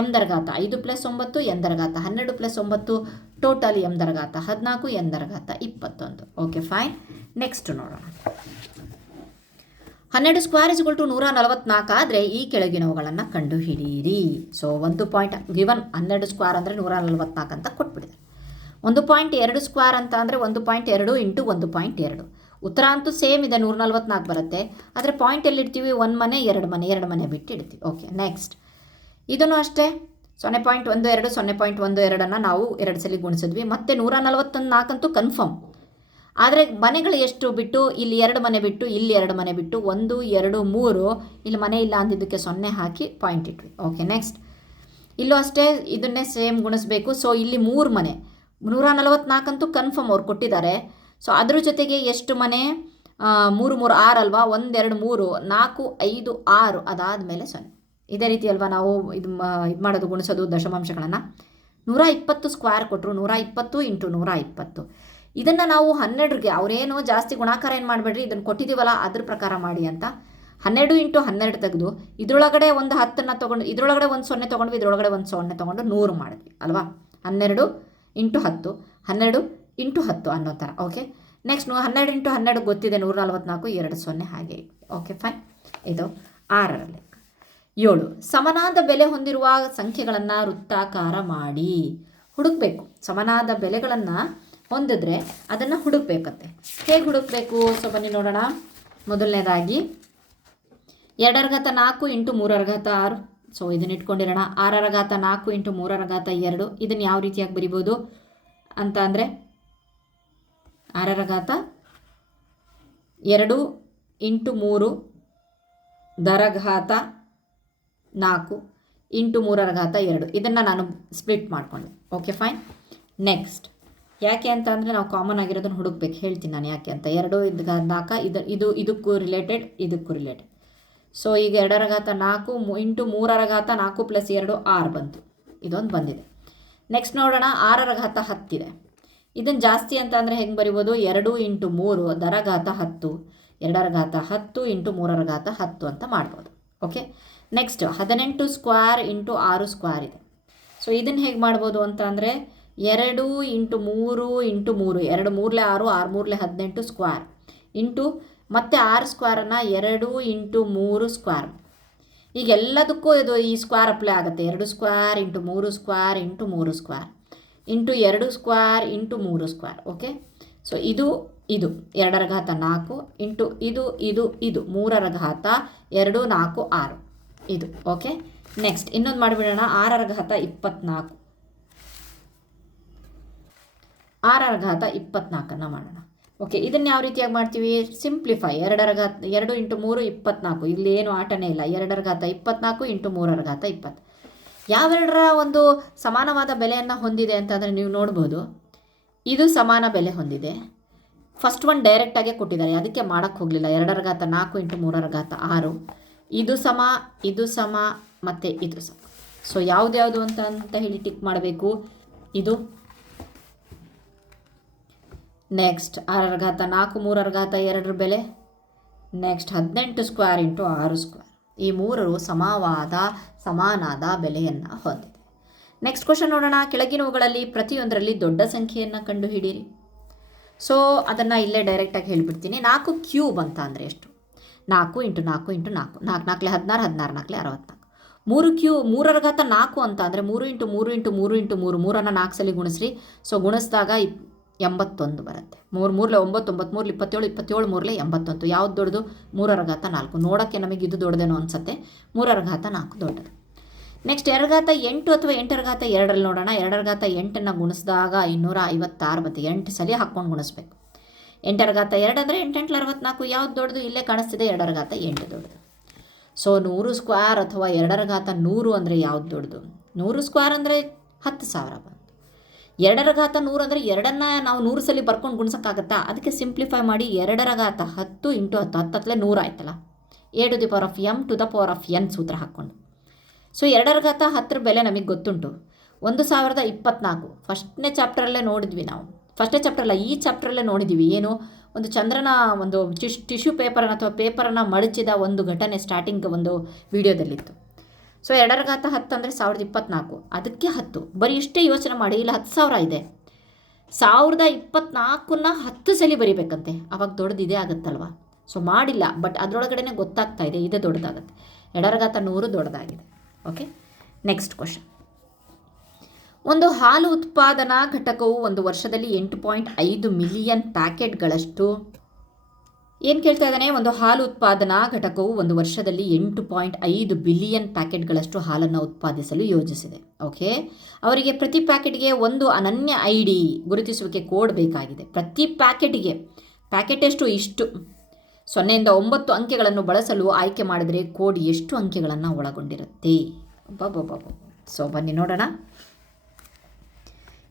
ಎಮ್ ದರ ಘಾತ 5 ಪ್ಲಸ್ 9 ಎನ್ ದರ ಘಾತ 12 ಪ್ಲಸ್ 9 ಟೋಟಲ್ ಎಮ್ ದರ ಘಾತ 14 ಎನ್ ದರ ಘಾತ 21. Okay fine. ನೆಕ್ಸ್ಟ್ ನೋಡೋಣ. 12 ಸ್ಕ್ವೇರ್ ಇಸ್ ಈಕ್ವಲ್ ಟು 144 ಆದರೆ ಈ ಕೆಳಗಿನವುಗಳನ್ನು ಕಂಡುಹಿಡಿಯಿರಿ. ಸೊ 1 ಪಾಯಿಂಟ್ ಗಿವನ್ 12 ಸ್ಕ್ವೇರ್ ಅಂದರೆ 144 ಅಂತ ಕೊಟ್ಬಿಟ್ಟಿದೆ. 1.2 ಸ್ಕ್ವೇರ್ ಅಂತ ಅಂದರೆ 1.2 ಇಂಟು 1.2. ಉತ್ತರ ಅಂತೂ ಸೇಮ್ ಇದೆ, 144 ಬರುತ್ತೆ. ಆದರೆ ಪಾಯಿಂಟ್ ಎಲ್ಲಿಡ್ತೀವಿ? 1 ಮನೆ 2 ಮನೆ ಬಿಟ್ಟು ಇಡ್ತೀವಿ. ಓಕೆ. ನೆಕ್ಸ್ಟ್ ಇದನ್ನು ಅಷ್ಟೇ 0.12 0.12 ನಾವು 2 ಸಲ ಗುಣಿಸಿದ್ವಿ. ಮತ್ತೆ 144 ಅಂತೂ ಕನ್ಫರ್ಮ್. ಆದರೆ ಮನೆಗಳು ಎಷ್ಟು ಬಿಟ್ಟು ಇಲ್ಲಿ 2 ಮನೆ ಬಿಟ್ಟು ಇಲ್ಲಿ 2 ಮನೆ ಬಿಟ್ಟು 1 2 3 ಇಲ್ಲಿ ಮನೆ ಇಲ್ಲ ಅಂದಿದ್ದಕ್ಕೆ 0 ಹಾಕಿ ಪಾಯಿಂಟ್ ಇಟ್ವಿ. ಓಕೆ. ನೆಕ್ಸ್ಟ್ ಇಲ್ಲೂ ಅಷ್ಟೇ ಇದನ್ನೇ ಸೇಮ್ ಗುಣಿಸ್ಬೇಕು. ಸೊ ಇಲ್ಲಿ 3 ಮನೆ 144 ಅಂತೂ ಕನ್ಫರ್ಮ್ ಅವ್ರು ಕೊಟ್ಟಿದ್ದಾರೆ. ಸೊ ಅದ್ರ ಜೊತೆಗೆ ಎಷ್ಟು ಮನೆ? 3 3 6 ಅಲ್ವಾ. 1 2 3 4 5 6 ಅದಾದಮೇಲೆ 0. ಇದೇ ರೀತಿ ಅಲ್ವಾ ನಾವು ಇದು ಮಾಡೋದು, ಗುಣಿಸೋದು ದಶಮಾಂಶಗಳನ್ನು. 120 ಸ್ಕ್ವೇರ್ ಕೊಟ್ಟರು, 120 ಇಂಟು 120. ಇದನ್ನು ನಾವು 12ಗೆ ಅವರೇನು ಜಾಸ್ತಿ ಗುಣಾಕಾರ ಏನು ಮಾಡಬೇಡ್ರಿ, ಇದನ್ನು ಕೊಟ್ಟಿದ್ದೀವಲ್ಲ ಅದ್ರ ಪ್ರಕಾರ ಮಾಡಿ ಅಂತ 12 ಇಂಟು 12 ತೆಗೆದು ಇದರೊಳಗಡೆ ಒಂದು 10 ತೊಗೊಂಡು ಇದರೊಳಗಡೆ ಒಂದು 0 ತೊಗೊಂಡ್ವಿ, ಇದರೊಳಗಡೆ ಒಂದು 0 ತೊಗೊಂಡು 100 ಮಾಡಿದ್ವಿ ಅಲ್ವಾ. 12 ಇಂಟು 10 12 ಇಂಟು 10 ಅನ್ನೋ ಥರ. ಓಕೆ. ನೆಕ್ಸ್ಟ್ 12 ಇಂಟು 12 ಗೊತ್ತಿದೆ 144 2 0 ಹಾಗೆ. Okay fine. ಇದು 6ರಲ್ಲಿ 7 ಸಮನಾದ ಬೆಲೆ ಹೊಂದಿರುವ ಸಂಖ್ಯೆಗಳನ್ನು ವೃತ್ತಾಕಾರ ಮಾಡಿ ಹುಡುಕಬೇಕು. ಸಮನಾದ ಬೆಲೆಗಳನ್ನು ಹೊಂದಿದ್ರೆ ಅದನ್ನು ಹುಡುಕಬೇಕಂತೆ. ಹೇಗೆ ಹುಡುಕಬೇಕು? ಸೊ ಬನ್ನಿ ನೋಡೋಣ. ಮೊದಲನೇದಾಗಿ 2 ಘಾತ 4 ಇಂಟು 3 ಘಾತ 6. ಸೊ ಇದನ್ನ ಇಟ್ಕೊಂಡಿರೋಣ. 6 ಘಾತ 4 ಇಂಟು 3 ಘಾತ 2. ಇದನ್ನು ಯಾವ ರೀತಿಯಾಗಿ ಬರಿಬೋದು ಅಂತ ಅಂದರೆ 6 ಘಾತ 2 ಇಂಟು 3 ದರ ಘಾತ 4 ಇಂಟು 3 ಘಾತ 2. ಇದನ್ನು ನಾನು ಸ್ಪ್ಲಿಟ್ ಮಾಡಿಕೊಂಡೆ. Okay fine. ನೆಕ್ಸ್ಟ್ ಯಾಕೆ ಅಂತ ಅಂದರೆ ನಾವು ಕಾಮನ್ ಆಗಿರೋದನ್ನು ಹುಡುಕ್ಬೇಕು. ಹೇಳ್ತೀನಿ ನಾನು ಯಾಕೆ ಅಂತ. 2 4 ಇದಕ್ಕೂ ರಿಲೇಟೆಡ್ ಇದಕ್ಕೂ ರಿಲೇಟೆಡ್. ಸೊ ಈಗ 2 ಘಾತ 4 ಇಂಟು 3 ಘಾತ 4 ಪ್ಲಸ್ 2 6 ಬಂತು. ಇದೊಂದು ಬಂದಿದೆ. ನೆಕ್ಸ್ಟ್ ನೋಡೋಣ. 6 ಘಾತ 10 ಇದೆ. ಇದನ್ನು ಜಾಸ್ತಿ ಅಂತ ಅಂದರೆ ಹೆಂಗೆ ಬರಿಬೋದು? 2 ಇಂಟು 3 ದರ ಘಾತ 10 2 ಘಾತ 10 ಇಂಟು 3 ಘಾತ 10 ಅಂತ ಮಾಡ್ಬೋದು. Okay. Next 18 square into 6 square ಇದೆ. ಸೊ ಇದನ್ನು ಹೇಗೆ ಮಾಡ್ಬೋದು ಅಂತ ಅಂದರೆ 2 ಇಂಟು 3 ಇಂಟು 3 2 3 6 6 3 18 ಸ್ಕ್ವೇರ್ ಇಂಟು ಮತ್ತೆ 6 ಸ್ಕ್ವೇರನ್ನು 2 ಇಂಟು 3 ಸ್ಕ್ವೇರ್. ಈಗ ಎಲ್ಲದಕ್ಕೂ ಇದು ಈ ಸ್ಕ್ವೇರ್ ಅಪ್ಲೈ ಆಗುತ್ತೆ. 2 square into 3 square into 3 square into 2 square into 3 square. Okay. So ಇದು 2 ಘಾತ 4 ಇಂಟು ಇದು 3 ಘಾತ 2 4 6 ಇದು. ಓಕೆ. ನೆಕ್ಸ್ಟ್ ಇನ್ನೊಂದು ಮಾಡಿಬಿಡೋಣ. 6 ಘಾತ 24 6 ಘಾತ 24 ಮಾಡೋಣ. ಓಕೆ. ಇದನ್ನು ಯಾವ ರೀತಿಯಾಗಿ ಮಾಡ್ತೀವಿ? ಸಿಂಪ್ಲಿಫೈ. 2 ಇಂಟು 3 24. ಇಲ್ಲಿ ಏನು ಆಟನೇ ಇಲ್ಲ. 2 ಘಾತ 24 ಇಂಟು 3 ಘಾತ 20. ಯಾವೆರಡರ ಒಂದು ಸಮಾನವಾದ ಬೆಲೆಯನ್ನು ಹೊಂದಿದೆ ಅಂತಂದರೆ ನೀವು ನೋಡ್ಬೋದು. ಇದು ಸಮಾನ ಬೆಲೆ ಹೊಂದಿದೆ. ಫಸ್ಟ್ ಒನ್ ಡೈರೆಕ್ಟಾಗೆ ಕೊಟ್ಟಿದ್ದಾರೆ, ಅದಕ್ಕೆ ಮಾಡೋಕ್ಕೆ ಹೋಗಲಿಲ್ಲ. 2 ಘಾತ 4 ಇಂಟು 3 ಘಾತ 6. ಇದು ಸಮ ಮತ್ತು ಇದು ಸಮ. ಸೊ ಯಾವುದು ಅಂತ ಹೇಳಿ ಟಿಕ್ ಮಾಡಬೇಕು. ಇದು ನೆಕ್ಸ್ಟ್ 6 ಘಾತ 4 3 ಘಾತ 2 ಬೆಲೆ. Next 18 square into 6 square. ಈ 3 ಸಮಾನಾದ ಬೆಲೆಯನ್ನು ಹೊಂದಿದೆ. ನೆಕ್ಸ್ಟ್ ಕ್ವಶನ್ ನೋಡೋಣ. ಕೆಳಗಿನವುಗಳಲ್ಲಿ ಪ್ರತಿಯೊಂದರಲ್ಲಿ ದೊಡ್ಡ ಸಂಖ್ಯೆಯನ್ನು ಕಂಡುಹಿಡಿಯಿರಿ. ಸೊ ಅದನ್ನು ಇಲ್ಲೇ ಡೈರೆಕ್ಟಾಗಿ ಹೇಳಿಬಿಡ್ತೀನಿ. 4 ಕ್ಯೂಬ್ ಅಂತ ಅಂದರೆ ಎಷ್ಟು? 4 ಇಂಟು 4 ಇಂಟು 4 4 4 16 16 4 64. 3 ಘಾತ 4 ಅಂತ ಅಂದರೆ 3 ಇಂಟು 3 ಇಂಟು 3 ಇಂಟು 3 3 4 ಸಲ ಗುಣಿಸ್ರಿ. ಸೊ ಗುಣಿಸಿದಾಗ 81 ಬರುತ್ತೆ. 3 ಮೂರಲೆ 9, 9 ಮೂರಲೆ 27, 27 ಮೂರಲೆ 81. ಯಾವ್ದು ದೊಡ್ಡದು? 3/4. ನೋಡೋಕ್ಕೆ ನಮಗೆ ಇದು ದೊಡ್ಡದೇನೋ ಅನಿಸುತ್ತೆ. 3/4 ದೊಡ್ಡದು. ನೆಕ್ಸ್ಟ್ 2/8 ಅಥವಾ 8/2 ನೋಡೋಣ. 2/8 ಗುಣಿಸಿದಾಗ 256 ಬರುತ್ತೆ. 8 ಸಲ ಹಾಕ್ಕೊಂಡು ಗುಣಿಸ್ಬೇಕು. 8/2 ಅಂದರೆ 8 8 64. ಯಾವ್ದು ದೊಡ್ಡದು? ಇಲ್ಲೇ ಕಾಣಿಸ್ತಿದೆ 2/8 ದೊಡ್ಡದು. ಸೊ 100 ಸ್ಕ್ವೇರ್ ಅಥವಾ 2/100 ಅಂದರೆ ಯಾವ್ದು ದೊಡ್ಡದು? 100 ಸ್ಕ್ವೇರ್ ಅಂದರೆ 10,000 ಬಂತು. 2/100 ಅಂದರೆ ಎರಡನ್ನ ನಾವು 100 ಸಲ ಬರ್ಕೊಂಡು ಗುಣಿಸೋಕ್ಕಾಗತ್ತಾ? ಅದಕ್ಕೆ ಸಿಂಪ್ಲಿಫೈ ಮಾಡಿ 2/10 × 10 10 100 ಆಯ್ತಲ್ಲ. a⁴m⁴n ಸೂತ್ರ ಹಾಕ್ಕೊಂಡು. ಸೊ 2/10 ಬೆಲೆ ನಮಗೆ ಗೊತ್ತುಂಟು. 1024. ಫಸ್ಟ್ನೇ ಚಾಪ್ಟರಲ್ಲೇ ನೋಡಿದ್ವಿ ನಾವು. ಫಸ್ಟ್ನೇ ಚಾಪ್ಟರಲ್ಲ, ಈ ಚಾಪ್ಟರಲ್ಲೇ ನೋಡಿದ್ದೀವಿ. ಏನು? ಒಂದು ಚಂದ್ರನ ಒಂದು ಟಿಶ್ಯೂ ಪೇಪರನ್ನು ಅಥವಾ ಪೇಪರನ್ನು ಮಡಚಿದ ಒಂದು ಘಟನೆ ಸ್ಟಾರ್ಟಿಂಗ್ ಒಂದು ವಿಡಿಯೋದಲ್ಲಿತ್ತು. ಸೊ 2/10 ಅಂದರೆ 1024. ಅದಕ್ಕೆ 10. ಬರೀ ಇಷ್ಟೇ ಯೋಚನೆ ಮಾಡಿ. ಇಲ್ಲಿ 10,000 ಇದೆ. 1024ನ್ನ 10 ಸಲ ಬರಿಬೇಕಂತೆ. ಅವಾಗ ದೊಡ್ಡದಿದೆ ಆಗುತ್ತಲ್ವ. ಸೊ ಮಾಡಿಲ್ಲ, ಬಟ್ ಅದರೊಳಗಡೆ ಗೊತ್ತಾಗ್ತಾ ಇದೆ ಇದೇ ದೊಡ್ಡದಾಗುತ್ತೆ. 2/100 ದೊಡ್ಡದಾಗಿದೆ. Okay, next question. ಒಂದು ಹಾಲು ಉತ್ಪಾದನಾ ಘಟಕವು ಒಂದು ವರ್ಷದಲ್ಲಿ 8.5 ಮಿಲಿಯನ್ ಪ್ಯಾಕೆಟ್ಗಳಷ್ಟು ಏನು ಕೇಳ್ತಾ ಇದ್ದಾನೆ? ಒಂದು ಹಾಲು ಉತ್ಪಾದನಾ ಘಟಕವು ಒಂದು ವರ್ಷದಲ್ಲಿ 8.5 ಬಿಲಿಯನ್ ಪ್ಯಾಕೆಟ್ಗಳಷ್ಟು ಹಾಲನ್ನು ಉತ್ಪಾದಿಸಲು ಯೋಜಿಸಿದೆ. ಓಕೆ, ಅವರಿಗೆ ಪ್ರತಿ ಪ್ಯಾಕೆಟ್ಗೆ ಒಂದು ಅನನ್ಯ ID ಗುರುತಿಸುವಿಕೆ ಕೋಡ್ ಬೇಕಾಗಿದೆ. ಪ್ರತಿ ಪ್ಯಾಕೆಟ್ ಎಷ್ಟು? ಇಷ್ಟು 0 ಇಂದ 9 ಅಂಕೆಗಳನ್ನು ಬಳಸಲು ಆಯ್ಕೆ ಮಾಡಿದರೆ ಕೋಡ್ ಎಷ್ಟು ಅಂಕೆಗಳನ್ನು ಒಳಗೊಂಡಿರುತ್ತೆ? ಸೊ ಬನ್ನಿ ನೋಡೋಣ.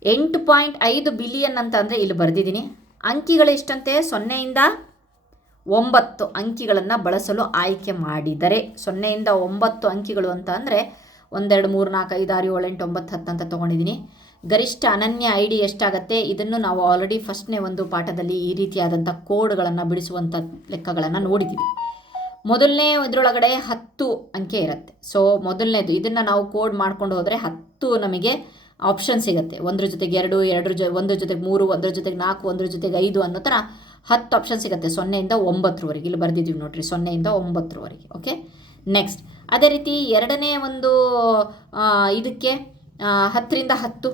8.5 ಬಿಲಿಯನ್ ಅಂತ ಅಂದರೆ ಇಲ್ಲಿ ಬರೆದಿದ್ದೀನಿ. ಅಂಕಿಗಳು ಎಷ್ಟಂತೆ? 0 ಇಂದ 9 ಅಂಕಿಗಳನ್ನು ಬಳಸಲು ಆಯ್ಕೆ ಮಾಡಿದರೆ. 0 ಇಂದ 9 ಅಂಕಿಗಳು ಅಂತ ಅಂದರೆ 1 2 3 4 5 6 7 8 9 10 ಅಂತ ತೊಗೊಂಡಿದ್ದೀನಿ. ಗರಿಷ್ಠ ಅನನ್ಯ ID ಎಷ್ಟಾಗುತ್ತೆ? ಇದನ್ನು ನಾವು ಆಲ್ರೆಡಿ ಫಸ್ಟ್ನೇ ಒಂದು ಪಾಠದಲ್ಲಿ ಈ ರೀತಿಯಾದಂಥ ಕೋಡ್ಗಳನ್ನು ಬಿಡಿಸುವಂಥ ಲೆಕ್ಕಗಳನ್ನು ನೋಡಿದ್ದೀವಿ. ಮೊದಲನೇ ಇದರೊಳಗಡೆ 10 ಅಂಕೆ ಇರುತ್ತೆ. ಸೊ ಮೊದಲನೇದು ಇದನ್ನು ನಾವು ಕೋಡ್ ಮಾಡ್ಕೊಂಡು ಹೋದರೆ 10 ನಮಗೆ ಆಪ್ಷನ್ ಸಿಗುತ್ತೆ. 1 ಜೊತೆಗೆ 2, 2 1 ಜೊತೆಗೆ 3, 1 ಜೊತೆಗೆ 4, 1 ಜೊತೆಗೆ 5 ಅನ್ನೋ ಥರ 10 ಆಪ್ಷನ್ ಸಿಗುತ್ತೆ. 0 ಇಂದ 9ರವರೆಗೆ ಇಲ್ಲಿ ಬರೆದಿದ್ದೀವಿ ನೋಡಿರಿ. 0 ಇಂದ 9ರವರೆಗೆ. ಓಕೆ, ನೆಕ್ಸ್ಟ್ ಅದೇ ರೀತಿ ಎರಡನೇ ಒಂದು ಇದಕ್ಕೆ 10 ರಿಂದ 10,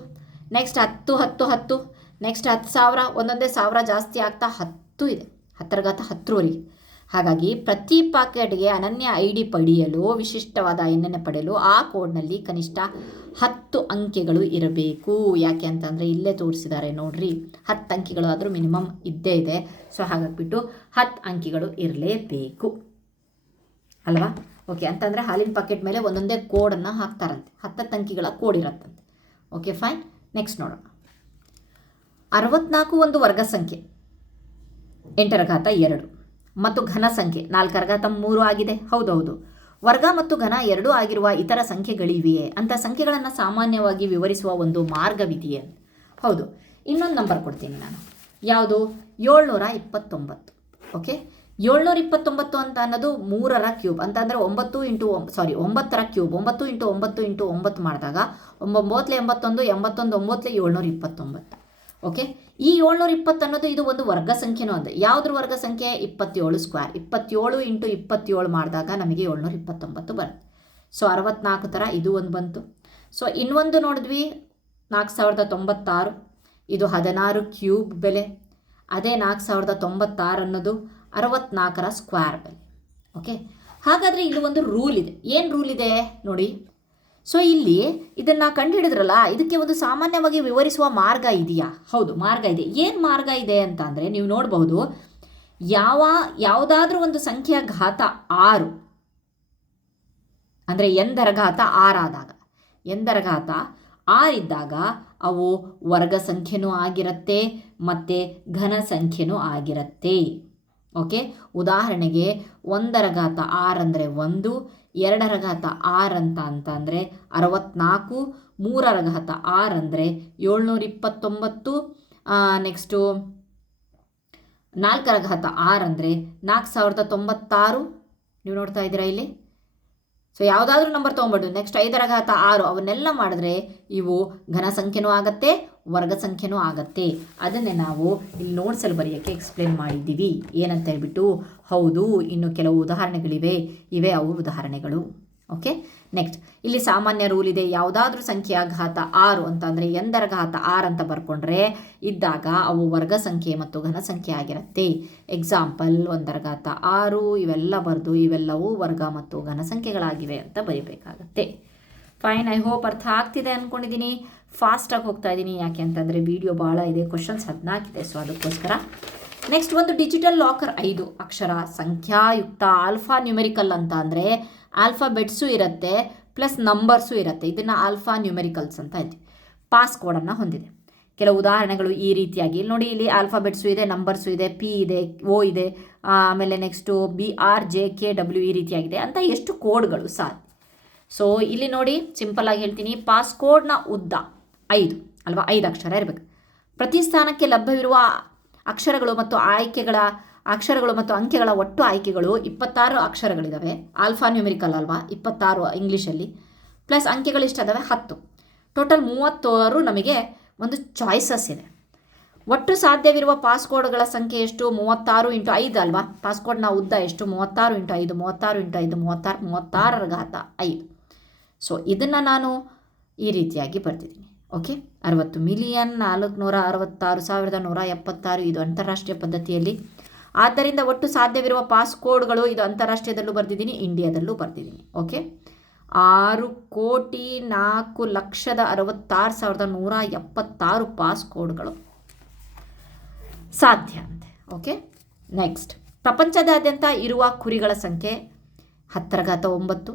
ನೆಕ್ಸ್ಟ್ 10 10 10, ನೆಕ್ಸ್ಟ್ 10,000. ಒಂದೊಂದೇ 1000 ಜಾಸ್ತಿ ಆಗ್ತಾ 10 ಇದೆ. 10/10ರವರೆಗೆ. ಹಾಗಾಗಿ ಪ್ರತಿ ಪ್ಯಾಕೆಟ್ಗೆ ಅನನ್ಯ ID ಪಡೆಯಲು, ವಿಶಿಷ್ಟವಾದ NN ಪಡೆಯಲು ಆ ಕೋಡ್ನಲ್ಲಿ ಕನಿಷ್ಠ 10 ಅಂಕೆಗಳು ಇರಬೇಕು. ಯಾಕೆ ಅಂತಂದರೆ ಇಲ್ಲೇ ತೋರಿಸಿದ್ದಾರೆ ನೋಡ್ರಿ, 10 ಅಂಕೆಗಳು ಆದರೂ ಮಿನಿಮಮ್ ಇದ್ದೇ ಇದೆ. ಸೊ ಹಾಗಾಗಿಬಿಟ್ಟು 10 ಅಂಕೆಗಳು ಇರಲೇಬೇಕು ಅಲ್ವಾ? ಓಕೆ, ಅಂತಂದರೆ ಹಾಲಿನ ಪ್ಯಾಕೆಟ್ ಮೇಲೆ ಒಂದೊಂದೇ ಕೋಡನ್ನು ಹಾಕ್ತಾರಂತೆ. 10 ಅಂಕೆಗಳ ಕೋಡ್ ಇರತ್ತಂತೆ. Okay, fine. ನೆಕ್ಸ್ಟ್ ನೋಡೋಣ. 64 ಒಂದು ವರ್ಗ ಸಂಖ್ಯೆ 8/2 ಮತ್ತು ಘನ ಸಂಖ್ಯೆ 4/3 ಆಗಿದೆ. ಹೌದೌದು. ವರ್ಗ ಮತ್ತು ಘನ ಎರಡೂ ಆಗಿರುವ ಇತರ ಸಂಖ್ಯೆಗಳಿವೆಯೇ? ಅಂಥ ಸಂಖ್ಯೆಗಳನ್ನು ಸಾಮಾನ್ಯವಾಗಿ ವಿವರಿಸುವ ಒಂದು ಮಾರ್ಗವಿದೆಯೇ? ಹೌದು. ಇನ್ನೊಂದು ನಂಬರ್ ಕೊಡ್ತೀನಿ ನಾನು. ಯಾವುದು? 729. ಓಕೆ, 729 ಅಂತ ಅನ್ನೋದು 3ರ ಕ್ಯೂಬ್ ಅಂತ ಅಂದರೆ 9ರ ಕ್ಯೂಬ್. 9 × 9 × 9 ಮಾಡಿದಾಗ 9 81, 81 9 729. ಓಕೆ, ಈ 720 ಅನ್ನೋದು ಇದು ಒಂದು ವರ್ಗ ಸಂಖ್ಯೆನೂ ಅಂದೆ. ಯಾವುದ್ರ ವರ್ಗ ಸಂಖ್ಯೆ? 27 ಸ್ಕ್ವೇರ್. 27 × 27 ಮಾಡಿದಾಗ ನಮಗೆ 729 ಬರುತ್ತೆ. ಸೊ 64 ಥರ ಇದು ಒಂದು ಬಂತು. ಸೊ ಇನ್ನೊಂದು ನೋಡಿದ್ವಿ 4096. ಇದು 16 ಕ್ಯೂಬ್ ಬೆಲೆ. ಅದೇ 4096 ಅನ್ನೋದು 64ರ ಸ್ಕ್ವೇರ್ ಬೆಲೆ. ಓಕೆ, ಹಾಗಾದರೆ ಇಲ್ಲಿ ಒಂದು ರೂಲ್ ಇದೆ. ಏನು ರೂಲ್ ಇದೆ ನೋಡಿ. ಸೊ ಇಲ್ಲಿ ಇದನ್ನು ಕಂಡುಹಿಡಿದ್ರಲ್ಲ, ಇದಕ್ಕೆ ಒಂದು ಸಾಮಾನ್ಯವಾಗಿ ವಿವರಿಸುವ ಮಾರ್ಗ ಇದೆಯಾ? ಹೌದು, ಮಾರ್ಗ ಇದೆ. ಏನು ಮಾರ್ಗ ಇದೆ ಅಂತ ಅಂದರೆ ನೀವು ನೋಡಬಹುದು. ಯಾವುದಾದ್ರೂ ಒಂದು ಸಂಖ್ಯೆಯ ಘಾತ 6 ಅಂದರೆ n ರ ಘಾತ 6 ಆದಾಗ, n ರ ಘಾತ 6 ಇದ್ದಾಗ ಅವು ವರ್ಗ ಸಂಖ್ಯೆನೂ ಆಗಿರುತ್ತೆ ಮತ್ತು ಘನ ಸಂಖ್ಯೆನೂ ಆಗಿರುತ್ತೆ. ಓಕೆ, ಉದಾಹರಣೆಗೆ 1 ರ ಘಾತ 6 ಅಂದರೆ 1, 2 ರ ಘಾತ 6 ಅಂತ ಅಂದರೆ 64, 3 ರ ಘಾತ 6 ಅಂದರೆ 729, ನೆಕ್ಸ್ಟು 4 ರ ಘಾತ 6 ಅಂದರೆ 4096. ನೀವು ನೋಡ್ತಾ ಇದ್ದೀರಾ ಇಲ್ಲಿ. ಸೊ ಯಾವುದಾದ್ರೂ ನಂಬರ್ ತೊಗೊಂಬಿಟ್ಟು ನೆಕ್ಸ್ಟ್ 5 ರ ಘಾತ 6 ಅವನ್ನೆಲ್ಲ ಮಾಡಿದ್ರೆ ಇವು ಘನ ಸಂಖ್ಯೆನೂ ಆಗುತ್ತೆ, ವರ್ಗ ಸಂಖ್ಯೆನೂ ಆಗುತ್ತೆ. ಅದನ್ನೇ ನಾವು ಇಲ್ಲಿ ನೋಟ್ಸಲ್ಲಿ ಬರೆಯೋಕ್ಕೆ ಎಕ್ಸ್ಪ್ಲೇನ್ ಮಾಡಿದ್ದೀವಿ. ಏನಂತ ಹೇಳ್ಬಿಟ್ಟು, ಹೌದು, ಇನ್ನು ಕೆಲವು ಉದಾಹರಣೆಗಳಿವೆ, ಇವೆ ಅವು ಉದಾಹರಣೆಗಳು. ಓಕೆ. ನೆಕ್ಸ್ಟ್ ಇಲ್ಲಿ ಸಾಮಾನ್ಯ ರೂಲ್ ಇದೆ. ಯಾವುದಾದ್ರೂ ಸಂಖ್ಯೆಯ ಘಾತ 6 ಅಂತ ಅಂದರೆ ಎಂದರ ಘಾತ 6 ಅಂತ ಬರ್ಕೊಂಡ್ರೆ ಇದ್ದಾಗ ಅವು ವರ್ಗ ಸಂಖ್ಯೆ ಮತ್ತು ಘನ ಸಂಖ್ಯೆ ಆಗಿರುತ್ತೆ. ಎಕ್ಸಾಂಪಲ್ 1ರ ಘಾತ 6 ಇವೆಲ್ಲ ಬರೆದು ಇವೆಲ್ಲವೂ ವರ್ಗ ಮತ್ತು ಘನ ಸಂಖ್ಯೆಗಳಾಗಿವೆ ಅಂತ ಬರೀಬೇಕಾಗತ್ತೆ. ಫೈನ್, ಐ ಹೋಪ್ ಅರ್ಥ ಆಗ್ತಿದೆ ಅಂದ್ಕೊಂಡಿದ್ದೀನಿ. ಫಾಸ್ಟಾಗಿ ಹೋಗ್ತಾ ಇದ್ದೀನಿ, ಯಾಕೆ ಅಂತಂದರೆ ವಿಡಿಯೋ ಭಾಳ ಇದೆ, ಕ್ವಶನ್ಸ್ 14 ಇದೆ, ಸೊ ಅದಕ್ಕೋಸ್ಕರ. ನೆಕ್ಸ್ಟ್ ಒಂದು ಡಿಜಿಟಲ್ ಲಾಕರ್ 5 ಅಕ್ಷರ ಸಂಖ್ಯಾಯುಕ್ತ ಆಲ್ಫಾ ನ್ಯೂಮೆರಿಕಲ್ ಅಂತ ಅಂದರೆ ಆಲ್ಫಾಬೆಟ್ಸು ಇರುತ್ತೆ ಪ್ಲಸ್ ನಂಬರ್ಸು ಇರುತ್ತೆ. ಇದನ್ನು ಆಲ್ಫಾ ನ್ಯೂಮೆರಿಕಲ್ಸ್ ಅಂತ ಹೇಳ್ತೀವಿ. ಪಾಸ್ಕೋಡನ್ನು ಹೊಂದಿದೆ. ಕೆಲವು ಉದಾಹರಣೆಗಳು ಈ ರೀತಿಯಾಗಿ ಇಲ್ಲಿ ನೋಡಿ, ಇಲ್ಲಿ ಆಲ್ಫಾಬೆಟ್ಸು ಇದೆ, ನಂಬರ್ಸು ಇದೆ, ಪಿ ಇದೆ, ಓ ಇದೆ, ಆಮೇಲೆ ನೆಕ್ಸ್ಟು BRJKW ಈ ರೀತಿಯಾಗಿದೆ ಅಂತ ಎಷ್ಟು ಕೋಡ್ಗಳು ಸಾಧ್ಯ. ಸೊ ಇಲ್ಲಿ ನೋಡಿ, ಸಿಂಪಲ್ಲಾಗಿ ಹೇಳ್ತೀನಿ, ಪಾಸ್ಕೋಡ್ನ ಉದ್ದ 5 ಅಲ್ವಾ, 5 ಅಕ್ಷರ ಇರಬೇಕು. ಪ್ರತಿ ಸ್ಥಾನಕ್ಕೆ ಲಭ್ಯವಿರುವ ಅಕ್ಷರಗಳು ಮತ್ತು ಅಂಕೆಗಳ ಒಟ್ಟು ಆಯ್ಕೆಗಳು 26 ಅಕ್ಷರಗಳಿದ್ದಾವೆ. ಆಲ್ಫಾ ನ್ಯೂಮೆರಿಕಲ್ ಅಲ್ವಾ, 26 ಇಂಗ್ಲೀಷಲ್ಲಿ, ಪ್ಲಸ್ ಅಂಕೆಗಳು ಇಷ್ಟಿದ್ದಾವೆ 10. ಟೋಟಲ್ 36 ನಮಗೆ ಒಂದು ಚಾಯ್ಸಸ್ ಇದೆ. ಒಟ್ಟು ಸಾಧ್ಯವಿರುವ ಪಾಸ್ಕೋಡ್ಗಳ ಸಂಖ್ಯೆ ಎಷ್ಟು? 36 × 5 ಅಲ್ವಾ. ಪಾಸ್ಕೋಡ್ನ ಉದ್ದ ಎಷ್ಟು? 36 × 5, 36 × 5, 36, 36ರ ಘಾತ 5. ಸೊ ಇದನ್ನು ನಾನು ಈ ರೀತಿಯಾಗಿ ಬರ್ತಿದ್ದೀನಿ. ಓಕೆ, 60,466,176 ಇದು ಅಂತಾರಾಷ್ಟ್ರೀಯ ಪದ್ಧತಿಯಲ್ಲಿ. ಆದ್ದರಿಂದ ಒಟ್ಟು ಸಾಧ್ಯವಿರುವ ಪಾಸ್ಕೋಡ್ಗಳು, ಇದು ಅಂತಾರಾಷ್ಟ್ರೀಯದಲ್ಲೂ ಬರ್ತಿದ್ದೀನಿ, ಇಂಡಿಯಾದಲ್ಲೂ ಬರ್ತಿದ್ದೀನಿ. ಓಕೆ, 6,04,66,176 ಪಾಸ್ಕೋಡ್ಗಳು ಸಾಧ್ಯ ಅಂತೆ. ಓಕೆ, ನೆಕ್ಸ್ಟ್ ಪ್ರಪಂಚದಾದ್ಯಂತ ಇರುವ ಕುರಿಗಳ ಸಂಖ್ಯೆ 10⁹9.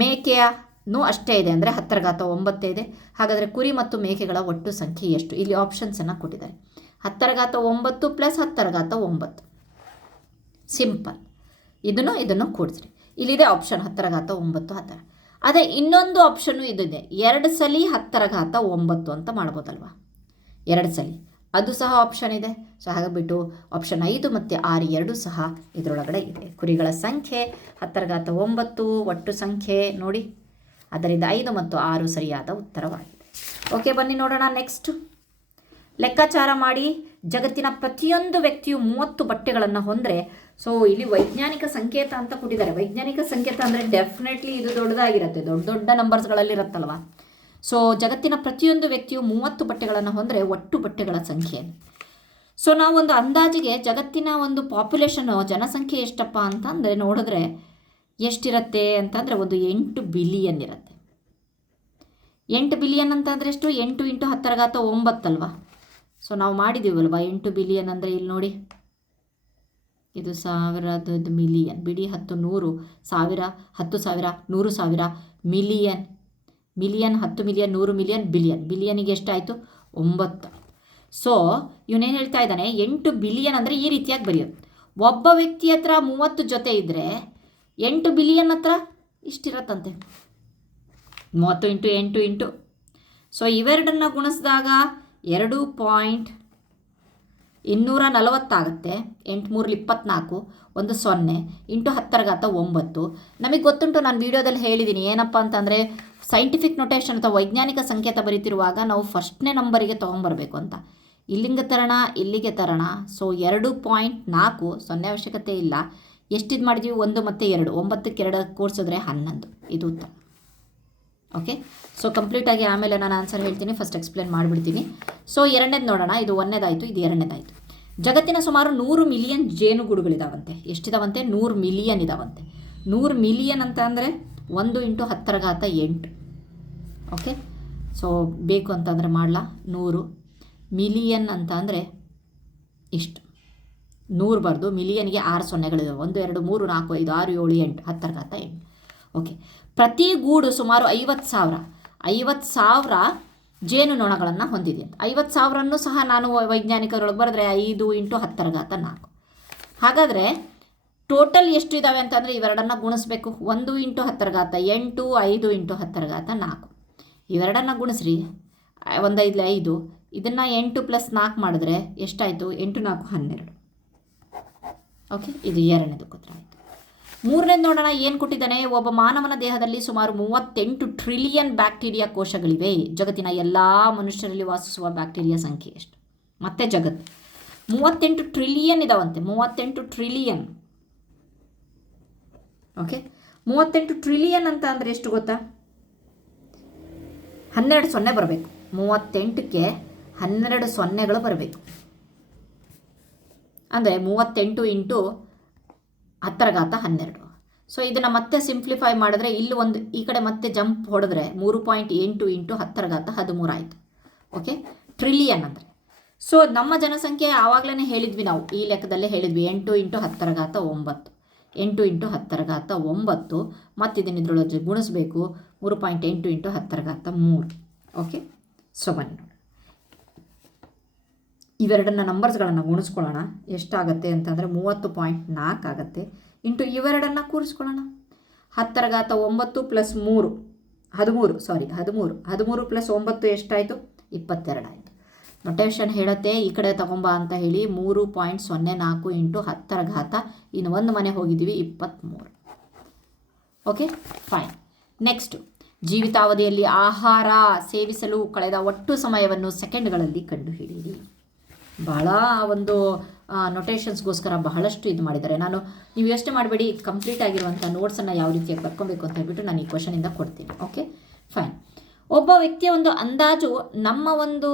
ಮೇಕೆಯೂ ಅಷ್ಟೇ ಇದೆ, ಅಂದರೆ 10⁹9 ಇದೆ. ಹಾಗಾದರೆ ಕುರಿ ಮತ್ತು ಮೇಕೆಗಳ ಒಟ್ಟು ಸಂಖ್ಯೆ ಎಷ್ಟು? ಇಲ್ಲಿ ಆಪ್ಷನ್ಸನ್ನು ಕೊಟ್ಟಿದ್ದಾರೆ. 10⁹9 ಪ್ಲಸ್ 10⁹9 ಸಿಂಪಲ್. ಇದನ್ನು ಕೂಡಿಸ್ರಿ. ಇಲ್ಲಿದೆ ಆಪ್ಷನ್ 10⁹9 10. ಅದೇ ಇನ್ನೊಂದು ಆಪ್ಷನ್ನು ಇದಿದೆ, 2 ಸಲ 10⁹9 ಅಂತ ಮಾಡ್ಬೋದಲ್ವಾ, 2 ಸಲ, ಅದು ಸಹ ಆಪ್ಷನ್ ಇದೆ. ಸೊ ಹಾಗಾಗಿಬಿಟ್ಟು ಆಪ್ಷನ್ 5 ಮತ್ತು 6 ಎರಡೂ ಸಹ ಇದರೊಳಗಡೆ ಇದೆ. ಕುರಿಗಳ ಸಂಖ್ಯೆ 10⁹9 ಒಟ್ಟು ಸಂಖ್ಯೆ ನೋಡಿ, ಅದರಿಂದ 5 ಮತ್ತು 6 ಸರಿಯಾದ ಉತ್ತರವಾಗಿದೆ. ಓಕೆ, ಬನ್ನಿ ನೋಡೋಣ. ನೆಕ್ಸ್ಟ್ ಲೆಕ್ಕಾಚಾರ ಮಾಡಿ. ಜಗತ್ತಿನ ಪ್ರತಿಯೊಂದು ವ್ಯಕ್ತಿಯು 30 ಬಟ್ಟೆಗಳನ್ನು ಹೊಂದರೆ, ಸೊ ಇಲ್ಲಿ ವೈಜ್ಞಾನಿಕ ಸಂಕೇತ ಅಂತ ಕೊಟ್ಟಿದ್ದಾರೆ. ವೈಜ್ಞಾನಿಕ ಸಂಕೇತ ಅಂದರೆ ಡೆಫಿನೆಟ್ಲಿ ಇದು ದೊಡ್ಡದಾಗಿರುತ್ತೆ, ದೊಡ್ಡ ದೊಡ್ಡ ನಂಬರ್ಸ್ಗಳಲ್ಲಿ ಇರುತ್ತಲ್ವ. ಸೊ ಜಗತ್ತಿನ ಪ್ರತಿಯೊಂದು ವ್ಯಕ್ತಿಯು 30 ಬಟ್ಟೆಗಳನ್ನು ಹೊಂದರೆ ಒಟ್ಟು ಬಟ್ಟೆಗಳ ಸಂಖ್ಯೆ. ಸೊ ನಾವು ಒಂದು ಅಂದಾಜಿಗೆ ಜಗತ್ತಿನ ಒಂದು ಪಾಪ್ಯುಲೇಷನು ಜನಸಂಖ್ಯೆ ಎಷ್ಟಪ್ಪ ಅಂತಂದರೆ ನೋಡಿದ್ರೆ ಎಷ್ಟಿರುತ್ತೆ ಅಂತಂದರೆ ಒಂದು 8 ಬಿಲಿಯನ್ ಇರುತ್ತೆ. 8 ಬಿಲಿಯನ್ ಅಂತಂದರೆ ಎಷ್ಟು? 8 × 10⁹9 ಅಲ್ವಾ. ಸೊ ನಾವು ಮಾಡಿದ್ದೀವಲ್ವ 8 ಬಿಲಿಯನ್ ಅಂದರೆ ಇಲ್ಲಿ ನೋಡಿ, ಇದು 1000 ಮಿಲಿಯನ್, ಬಿಡಿ 10 100 1000 10,000 100,000 ಮಿಲಿಯನ್, 10 ಮಿಲಿಯನ್ 100 ಮಿಲಿಯನ್ ಬಿಲಿಯನ್, ಬಿಲಿಯನಿಗೆ ಎಷ್ಟಾಯಿತು? 9. ಸೊ ಇವನೇನು ಹೇಳ್ತಾ ಇದ್ದಾನೆ, 8 ಬಿಲಿಯನ್ ಅಂದರೆ ಈ ರೀತಿಯಾಗಿ ಬರೆಯೋದು. ಒಬ್ಬ ವ್ಯಕ್ತಿ ಹತ್ರ 30 ಜೊತೆ ಇದ್ದರೆ 8 ಬಿಲಿಯನ್ ಹತ್ರ ಇಷ್ಟಿರತ್ತಂತೆ, 30 × 8 × ಸೊ ಇವೆರಡನ್ನು ಗುಣಿಸಿದಾಗ 2.240 ಆಗುತ್ತೆ. 8 3 24, 1 0 × 10⁹9. ನಮಗೆ ಗೊತ್ತುಂಟು, ನಾನು ವೀಡಿಯೋದಲ್ಲಿ ಹೇಳಿದ್ದೀನಿ ಏನಪ್ಪ ಅಂತಂದರೆ ಸೈಂಟಿಫಿಕ್ ನೊಟೇಷನ್ ಅಥವಾ ವೈಜ್ಞಾನಿಕ ಸಂಕೇತ ಬರೀತಿರುವಾಗ ನಾವು ಫಸ್ಟ್ನೇ ನಂಬರಿಗೆ ತೊಗೊಂಬರಬೇಕು ಅಂತ. ಇಲ್ಲಿಗೆ ತರೋಣ, ಇಲ್ಲಿಗೆ ತರೋಣ. ಸೊ 2.4 0 ಅವಶ್ಯಕತೆ ಇಲ್ಲ. ಎಷ್ಟಿದು ಮಾಡಿದ್ದೀವಿ? 1 ಮತ್ತು 2, 9ಕ್ಕೆ 2 ಕೂಡಿಸಿದ್ರೆ 11. ಇದು ಉತ್ತರ. ಓಕೆ, ಸೊ ಕಂಪ್ಲೀಟಾಗಿ ಆಮೇಲೆ ನಾನು ಆನ್ಸರ್ ಹೇಳ್ತೀನಿ, ಫಸ್ಟ್ ಎಕ್ಸ್ಪ್ಲೇನ್ ಮಾಡಿಬಿಡ್ತೀನಿ. ಸೊ ಎರಡನೇದು ನೋಡೋಣ. ಇದು ಒಂದನೇದಾಯಿತು, ಇದು ಎರಡನೇದಾಯಿತು. ಜಗತ್ತಿನ ಸುಮಾರು 100 ಮಿಲಿಯನ್ ಜೇನುಗೂಡುಗಳಿದಾವಂತೆ. ಎಷ್ಟಿದಾವಂತೆ? 100 ಮಿಲಿಯನ್ ಇದಾವಂತೆ. 100 ಮಿಲಿಯನ್ ಅಂತ ಅಂದರೆ 1 × 10⁸8. ಓಕೆ, ಸೊ ಬೇಕು ಅಂತಂದರೆ ಮಾಡಲ. 100 ಮಿಲಿಯನ್ ಅಂತ ಅಂದರೆ ಇಷ್ಟು, 100 ಬರೆದು ಮಿಲಿಯನ್ಗೆ 6 ಸೊನ್ನೆಗಳಿದಾವೆ. 1 2 3 4 5 6 7 8 10⁸8. ಓಕೆ, ಪ್ರತಿ ಗೂಡು ಸುಮಾರು 50,000 ಜೇನುನೊಣಗಳನ್ನು ಹೊಂದಿದೆ ಅಂತ. 50,000 ಸಹ ನಾನು ವೈಜ್ಞಾನಿಕರೊಳಗೆ ಬರೆದ್ರೆ 5 × 10⁴. ಹಾಗಾದರೆ ಟೋಟಲ್ ಎಷ್ಟು ಇದ್ದಾವೆ ಅಂತಂದರೆ ಇವೆರಡನ್ನು ಗುಣಿಸ್ಬೇಕು. 1 × 10⁸8, 5 × 10⁴. ಇವೆರಡನ್ನು ಗುಣಿಸ್ರಿ. 1 5 5, ಇದನ್ನು 8 + 4 ಮಾಡಿದ್ರೆ ಎಷ್ಟಾಯಿತು? 8 4 12. ಓಕೆ, ಇದು ಎರಡನೇದು ಉತ್ತರ ಆಯಿತು. ಮೂರನೇದು ನೋಡೋಣ, ಏನು ಕೊಟ್ಟಿದ್ದಾನೆ. ಒಬ್ಬ ಮಾನವನ ದೇಹದಲ್ಲಿ ಸುಮಾರು 38 ಟ್ರಿಲಿಯನ್ ಬ್ಯಾಕ್ಟೀರಿಯಾ ಕೋಶಗಳಿವೆ. ಜಗತ್ತಿನ ಎಲ್ಲ ಮನುಷ್ಯರಲ್ಲಿ ವಾಸಿಸುವ ಬ್ಯಾಕ್ಟೀರಿಯಾ ಸಂಖ್ಯೆ ಎಷ್ಟು? ಮತ್ತೆ ಜಗತ್ತು 38 ಟ್ರಿಲಿಯನ್ ಇದಾವಂತೆ. 38 ಟ್ರಿಲಿಯನ್. ಓಕೆ, 38 ಟ್ರಿಲಿಯನ್ ಅಂತ ಅಂದರೆ ಎಷ್ಟು ಗೊತ್ತಾ? 12 ಸೊನ್ನೆ ಬರಬೇಕು. 38ಕ್ಕೆ 12 ಸೊನ್ನೆಗಳು ಬರಬೇಕು. ಅಂದರೆ 38 ಇಂಟು 10⁻12. ಸೊ ಇದನ್ನು ಮತ್ತೆ ಸಿಂಪ್ಲಿಫೈ ಮಾಡಿದ್ರೆ ಇಲ್ಲಿ ಒಂದು ಈ ಕಡೆ ಮತ್ತೆ ಜಂಪ್ ಹೊಡೆದ್ರೆ 3.8 ಇಂಟು 10⁻13 ಆಯಿತು. ಓಕೆ, ಟ್ರಿಲಿಯನ್ ಅಂದರೆ. ಸೊ ನಮ್ಮ ಜನಸಂಖ್ಯೆ ಆವಾಗಲೇ ಹೇಳಿದ್ವಿ, ನಾವು ಈ ಲೆಕ್ಕದಲ್ಲೇ ಹೇಳಿದ್ವಿ 8 ಇಂಟು 10⁻9. 8 ಇಂಟು 10⁻9 ಮತ್ತು ಇದನ್ನು ಇದರೊಳಗೆ ಗುಣಿಸ್ಬೇಕು 3.8 ಇಂಟು 10⁻3. ಓಕೆ, ಸೊ ಬನ್ನಿ ನೋಡಿ, ಇವೆರಡನ್ನ ನಂಬರ್ಸ್ಗಳನ್ನು ಗುಣಿಸ್ಕೊಳ್ಳೋಣ. ಎಷ್ಟಾಗುತ್ತೆ ಅಂತಂದರೆ 30.4 ಆಗುತ್ತೆ. ಇಂಟು ಇವೆರಡನ್ನು ಕೂರಿಸ್ಕೊಳ್ಳೋಣ. 10⁻9 ಪ್ಲಸ್ 3 13 ಪ್ಲಸ್ 9 ಎಷ್ಟಾಯಿತು? 22 ಆಯಿತು. ನೊಟೇಷನ್ ಹೇಳುತ್ತೆ ಈ ಕಡೆ ತಗೊಂಬ ಅಂತ ಹೇಳಿ 3.04 ಇಂಟು 10 ಇನ್ನು ಒಂದು ಮನೆ ಹೋಗಿದ್ದೀವಿ 23. Okay, fine. ನೆಕ್ಸ್ಟು, ಜೀವಿತಾವಧಿಯಲ್ಲಿ ಆಹಾರ ಸೇವಿಸಲು ಕಳೆದ ಒಟ್ಟು ಸಮಯವನ್ನು ಸೆಕೆಂಡ್ಗಳಲ್ಲಿ ಕಂಡುಹಿಡಿಯಿರಿ. ಬಹಳ ಒಂದು ನೊಟೇಷನ್ಸ್ಗೋಸ್ಕರ ಬಹಳಷ್ಟು ಇದು ಮಾಡಿದ್ದಾರೆ. ನೀವು ಯೋಚನೆ ಮಾಡಬೇಡಿ, ಕಂಪ್ಲೀಟ್ ಆಗಿರುವಂಥ ನೋಟ್ಸನ್ನು ಯಾವ ರೀತಿಯಾಗಿ ಬರ್ಕೊಬೇಕು ಅಂತ ಹೇಳ್ಬಿಟ್ಟು ನಾನು ಈ ಕ್ವಶನಿಂದ ಕೊಡ್ತೀನಿ. Okay, fine. ಒಬ್ಬ ವ್ಯಕ್ತಿಯ ಒಂದು ಅಂದಾಜು, ನಮ್ಮ ಒಂದು